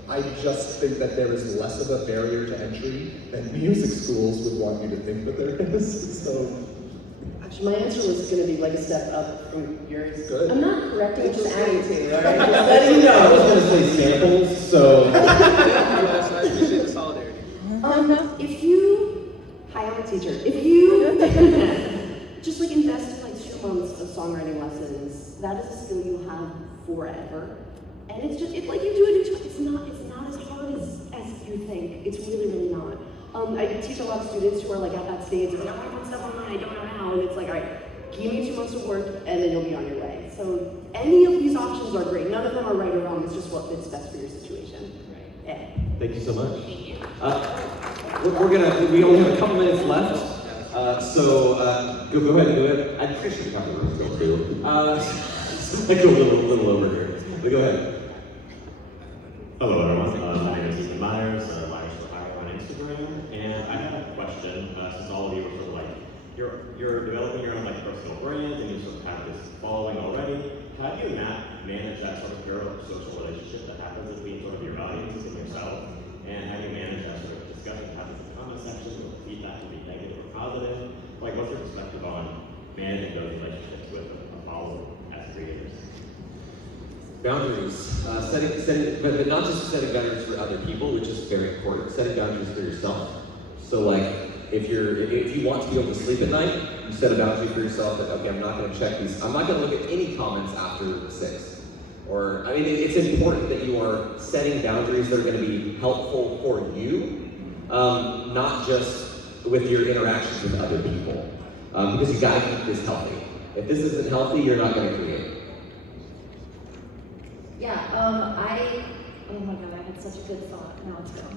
I just think that there is less of a barrier to entry than music schools would want you to think that there is. So. Actually, my answer was going to be like a step up from yours. Good. I'm not correcting, just adding to, all right? Just letting you know. I was going to say samples, so. Yes, I appreciate the solidarity. Hi, I'm a teacher. If you just like invest in like 2 months of songwriting lessons, that is a skill you have forever. And it's like you do it each month. It's not as hard as you think. It's really, really not. I teach a lot of students who are like at that stage of like, I want to put stuff online, I don't know how, and it's like, all right, give me 2 months of work, and then you'll be on your way. So any of these options are great. None of them are right or wrong. It's just what fits best for your situation. Right. Yeah. Thank you so much. Thank you. We only have a couple minutes left, so go ahead. I'm pretty sure you got the room still too. I go a little over here, but go ahead. Hello everyone, my name is Ethan Myers for Hire on Instagram, and I have a question, since all of you are sort of like, you're developing your own like personal brand, and you sort of have this following already. How do you manage that sort of social relationship that happens between sort of your audiences and yourself? And how do you manage that sort of discussion that happens in the comment section, or feedback can be negative or positive? Like, what's your perspective on managing those relationships with a follower as creators? Boundaries, setting, but not just setting boundaries for other people, which is very important. Setting boundaries for yourself. So, like, if you want to be able to sleep at night, you set a boundary for yourself that okay, I'm not going to check these. I'm not going to look at any comments after 6. Or it's important that you are setting boundaries that are going to be helpful for you, not just with your interactions with other people, because you got to keep this healthy. If this isn't healthy, you're not going to create. Yeah, oh my god, I had such a good thought, now it's gone.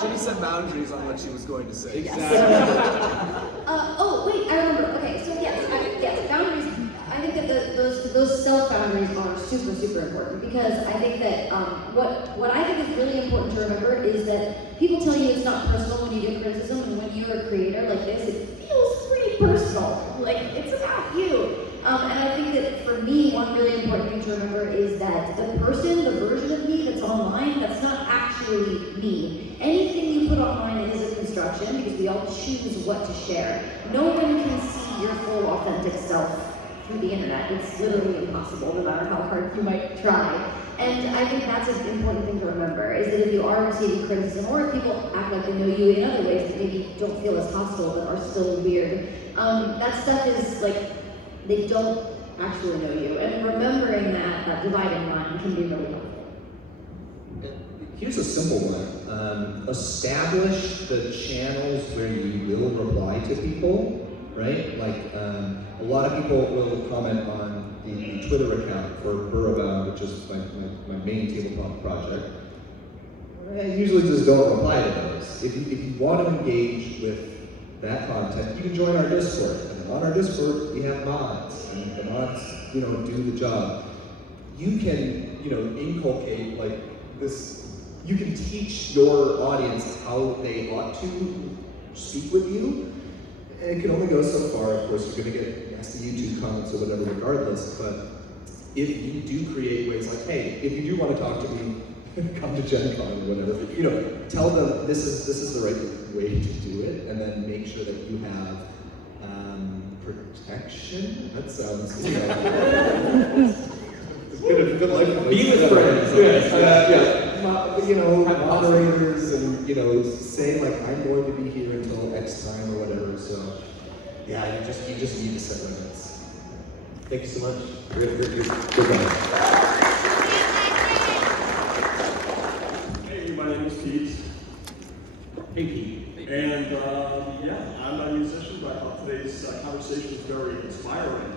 She said boundaries on what she was going to say. Oh, wait, I remember. Okay, so yes, boundaries. I think that those self-boundaries are super, super important because I think that what I think is really important to remember is that people tell you it's not personal when you get criticism, and when you're a creator like this, it feels pretty personal. Like, it's about you. And I think that for me, one really important thing to remember is that the version of me that's online, that's not actually me. Anything you put online is a construction because we all choose what to share. No one can see your full, authentic self through the internet. It's literally impossible, no matter how hard you might try. And I think that's an important thing to remember, is that if you are receiving criticism, or if people act like they know you in other ways that maybe don't feel as hostile but are still weird, that stuff is like, they don't actually know you. And remembering that dividing line can be really helpful. Here's a simple one. Establish the channels where you will reply to people, right? Like, a lot of people will comment on the Twitter account for Burrowbound, which is my main tabletop project. I usually just don't reply to those. If you want to engage with that content, you can join our Discord. And on our Discord, we have mods, and the mods, do the job. You can, inculcate like this. You can teach your audience how they ought to speak with you. And it can only go so far. Of course, you're going to get nasty YouTube comments or whatever, regardless. But if you do create ways like, hey, if you do want to talk to me, come to GenCon or whatever. Tell them this is the right way to do it, and then make sure that you have protection. That sounds good luck. Be with friends. Yeah. Moderators, and say like, I'm going to be here until X time or whatever. So yeah, you just need to set limits. Thank you so much. You're good guys. Hey, my name is Pete. Hey Pete. And yeah, I'm not a musician, but I thought today's conversation was very inspiring.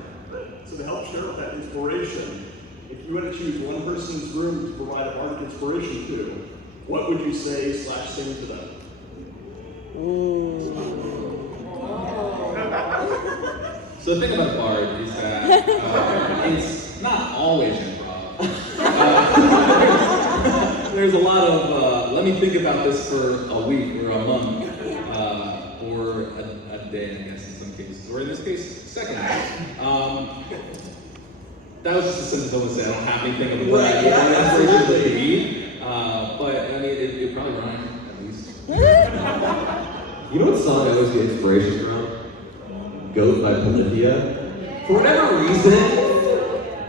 So to help share that inspiration, if you had to choose one person in this room to provide a bardic inspiration to, what would you say / sing to them? So the thing about bard is that it's not always improv. There's a lot of, let me think about this for a week or a month, or a day, I guess, in some cases, or in this case, second day. That was just a sentence I would say. I don't have anything of what inspiration would be, but I mean, it probably rhymed, at least. You know what song I always get inspiration from? Goat by Polyphia. For whatever reason,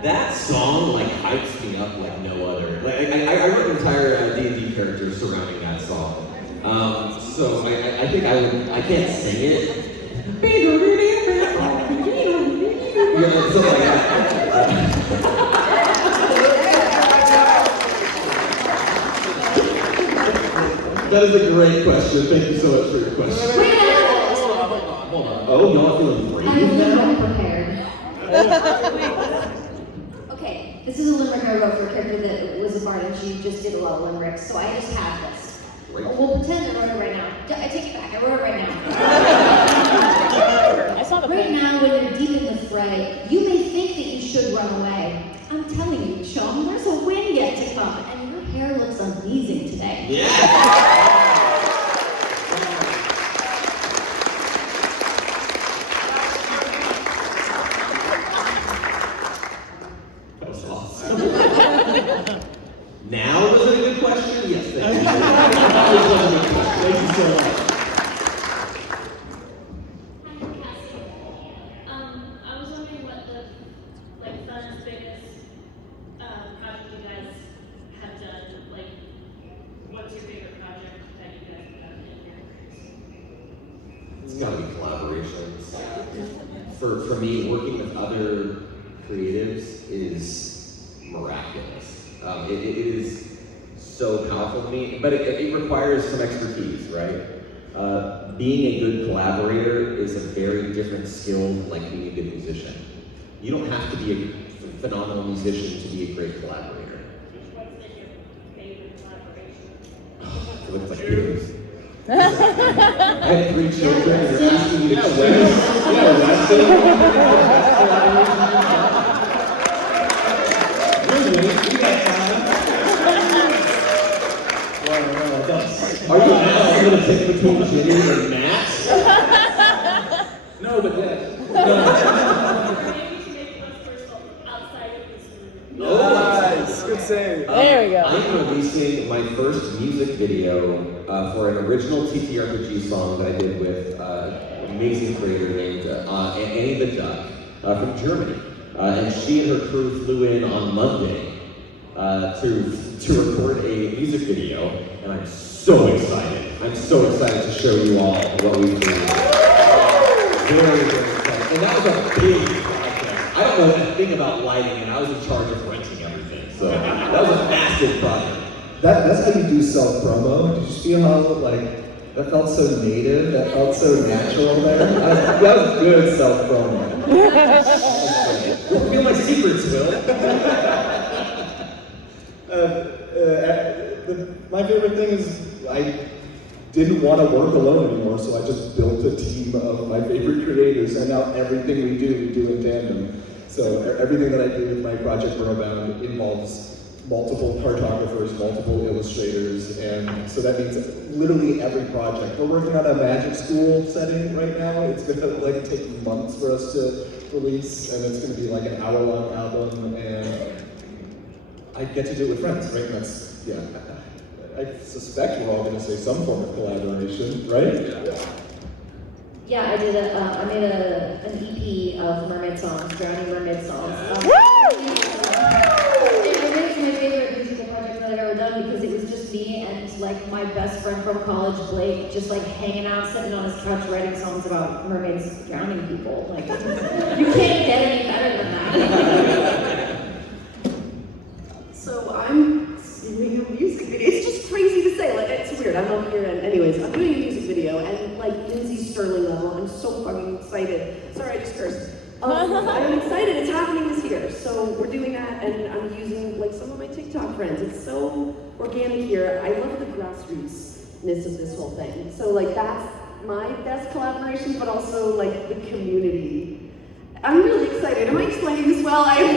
that song like hypes me up like no other. Like I wrote an entire D&D character surrounding that song. So I think I can't sing it. Yeah, something like that. That is a great question. Thank you so much for your question. Hold on. Oh, y'all feeling brave I'm now? prepared. Okay, this is a limerick I wrote for a character that was a bard and she just did a lot of limericks, so I just have this. Great. We'll pretend I wrote it right now. I take it back, I wrote it right now. Right now, when you're deep in the fray, you may think that you should run away. I'm telling you, chum, there's a wind yet to come, and your hair looks amazing today. Yeah! That was awesome. Now was it a good question? Yes, thank you. That was a good question. Thank you so much. I was wondering what the funnest, biggest project you guys have done. Like, what's your favorite project that you guys have done in your careers? It's gotta be collaborations. For me, working with other creatives is miraculous. It is so powerful to me, but it requires some expertise, right? Being a good collaborator is a very different skill like being a good musician. You don't have to be a phenomenal musician to be a great collaborator. What's been your favorite collaboration? It looks like yours. I had 3 children and you're asking me to choose. Are you asking me to pick between Jimmy and Matt? No, but yes. Maybe to make it less personal outside of this room. Nice, good save. There we go. I'm releasing my first music video for an original TTRPG song that I did with an amazing creator named Annie the Duck from Germany. And she and her crew flew in on Monday to record a music video, and I'm so excited. I'm so excited to show you all what we've done. Very, very excited. And that was a big project. I don't know a thing about lighting, and I was in charge of renting everything. So that was a massive project. That's how you do self-promo. Did you feel how, like, that felt so native, that felt so natural there? That was good self-promo. Feel my secrets, Will. My favorite thing is I didn't want to work alone anymore, so I just built a team of my favorite creators, and now everything we do in tandem. So everything that I do with my project Burrowbound involves multiple cartographers, multiple illustrators, and so that means literally every project. We're working on a magic school setting right now. It's gonna take months for us to release, and it's gonna be like an hour-long album, and I get to do it with friends, right? And that's, yeah. I suspect we're all gonna say some form of collaboration, right? Yeah, I did I made an EP of mermaid songs, drowning mermaid songs. It's my favorite musical project that I've ever done because it was just me and like my best friend from college, Blake, just like hanging out, sitting on his couch, writing songs about mermaids drowning people. Like, you can't get any better than that. So I'm doing a music video. It's just crazy to say. Like, it's weird. I'm up here, and anyways, I'm doing a music video video, and like Lindsay Stirling level. I'm so fucking excited. Sorry, I just cursed. I'm excited. It's happening this year. So we're doing that, and I'm using like some of my TikTok friends. It's so organic here. I love the grassrootsness of this whole thing. So like that's my best collaboration, but also like the community. I'm really excited. Am I explaining this well? I have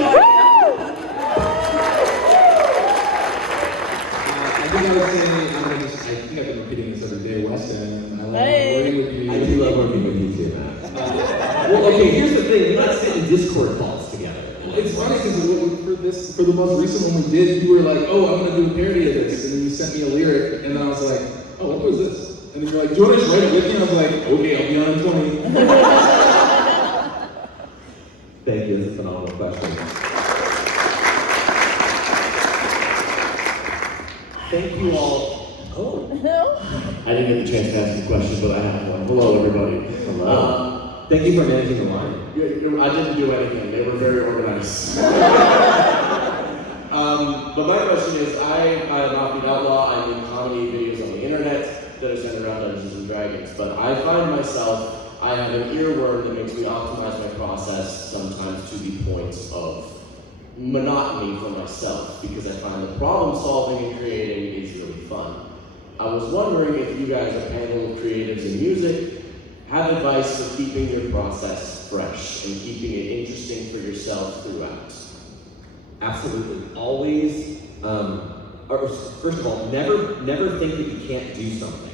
no idea. I think I've been repeating this every day, Weston. I love working with you. I do love working with you too, Matt. Well, okay, here's the thing. We're not sitting in Discord calls together. It's funny because for the most recent one we did, you were like, oh, I'm going to do a parody of this. And then you sent me a lyric, and then I was like, oh, what was this? And then you're like, do you want to just write it with me? And I was like, okay, I'll be on in 20. Thank you, that's a phenomenal question. Thank you all. Oh. I didn't get the chance to ask a question, but I have one. Hello, everybody. Hello. Thank you for managing the line. I didn't do anything. They were very organized. But my question is, I'm not the outlaw. I make comedy videos on the internet that are centered around Dungeons and Dragons. But I find myself, I have an earworm that makes me optimize my process sometimes to the point of monotony for myself, because I find that problem solving and creating is really fun. I was wondering if you guys, a panel of creatives in music, have advice for keeping your process fresh and keeping it interesting for yourself throughout. Absolutely. Always, first of all, never think that you can't do something.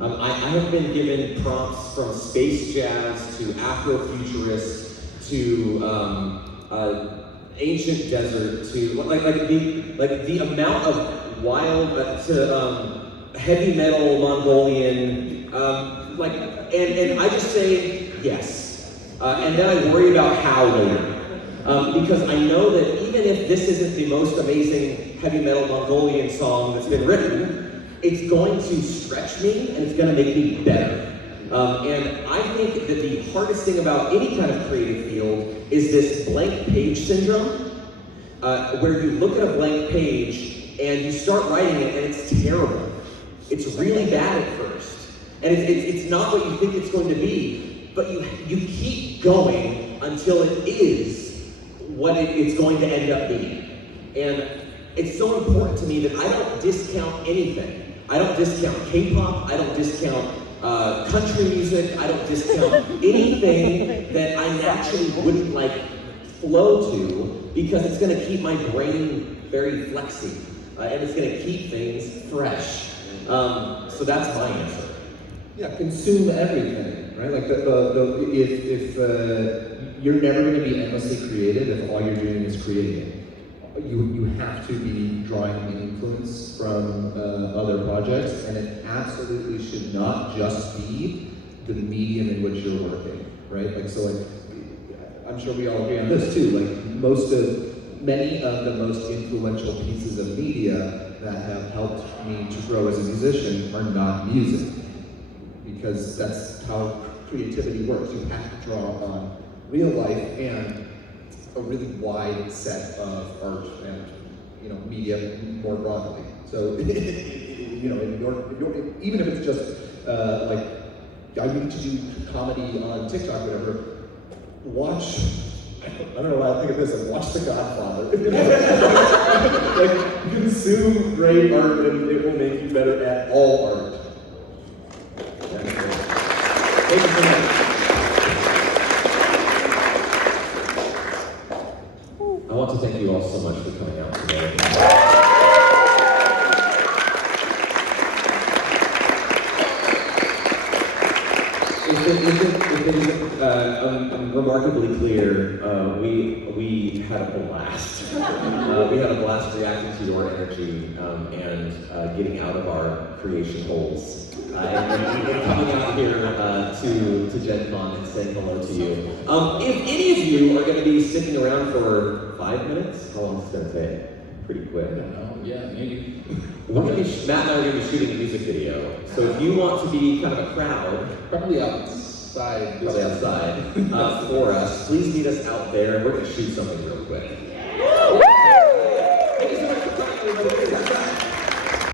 I have been given prompts from space jazz to Afrofuturist to ancient desert to the amount of wild to heavy metal Mongolian and I just say yes, and then I worry about how later. Because I know that even if this isn't the most amazing heavy metal Mongolian song that's been written, it's going to stretch me and it's going to make me better. And I think that the hardest thing about any kind of creative field is this blank page syndrome, where you look at a blank page and you start writing it and it's terrible. It's really bad at first. And it's not what you think it's going to be, but you keep going until it is what it's going to end up being. And it's so important to me that I don't discount anything. I don't discount K-pop, I don't discount country music, I don't discount anything that I naturally wouldn't flow to, because it's gonna keep my brain very flexy, and it's gonna keep things fresh. So that's my answer. Yeah, consume everything, right? Like if you're never going to be endlessly creative if all you're doing is creating it. You have to be drawing influence from other projects, and it absolutely should not just be the medium in which you're working, right? I'm sure we all agree on this too. Many of the most influential pieces of media that have helped me to grow as a musician are not music, because that's how creativity works. You have to draw on real life and a really wide set of art and media more broadly. So even if it's just I need to do comedy on TikTok, whatever, watch. I don't know why I think of this. Watch The Godfather. Consume great art, and it will make you better at all art. Thank you so much. I want to thank you all so much for coming out today. If it isn't remarkably clear, we had a blast. We had a blast reacting to your energy and getting out of our creation holes. And coming out here to GenCon and saying hello to you. If any of you are going to be sticking around for 5 minutes, how long is it going to take? Pretty quick. I don't know. Yeah, maybe. Matt and I are going to be shooting a music video. So if you want to be kind of a crowd, probably outside for us, please meet us out there, and we're going to shoot something real quick. Thank you so much for coming, everybody.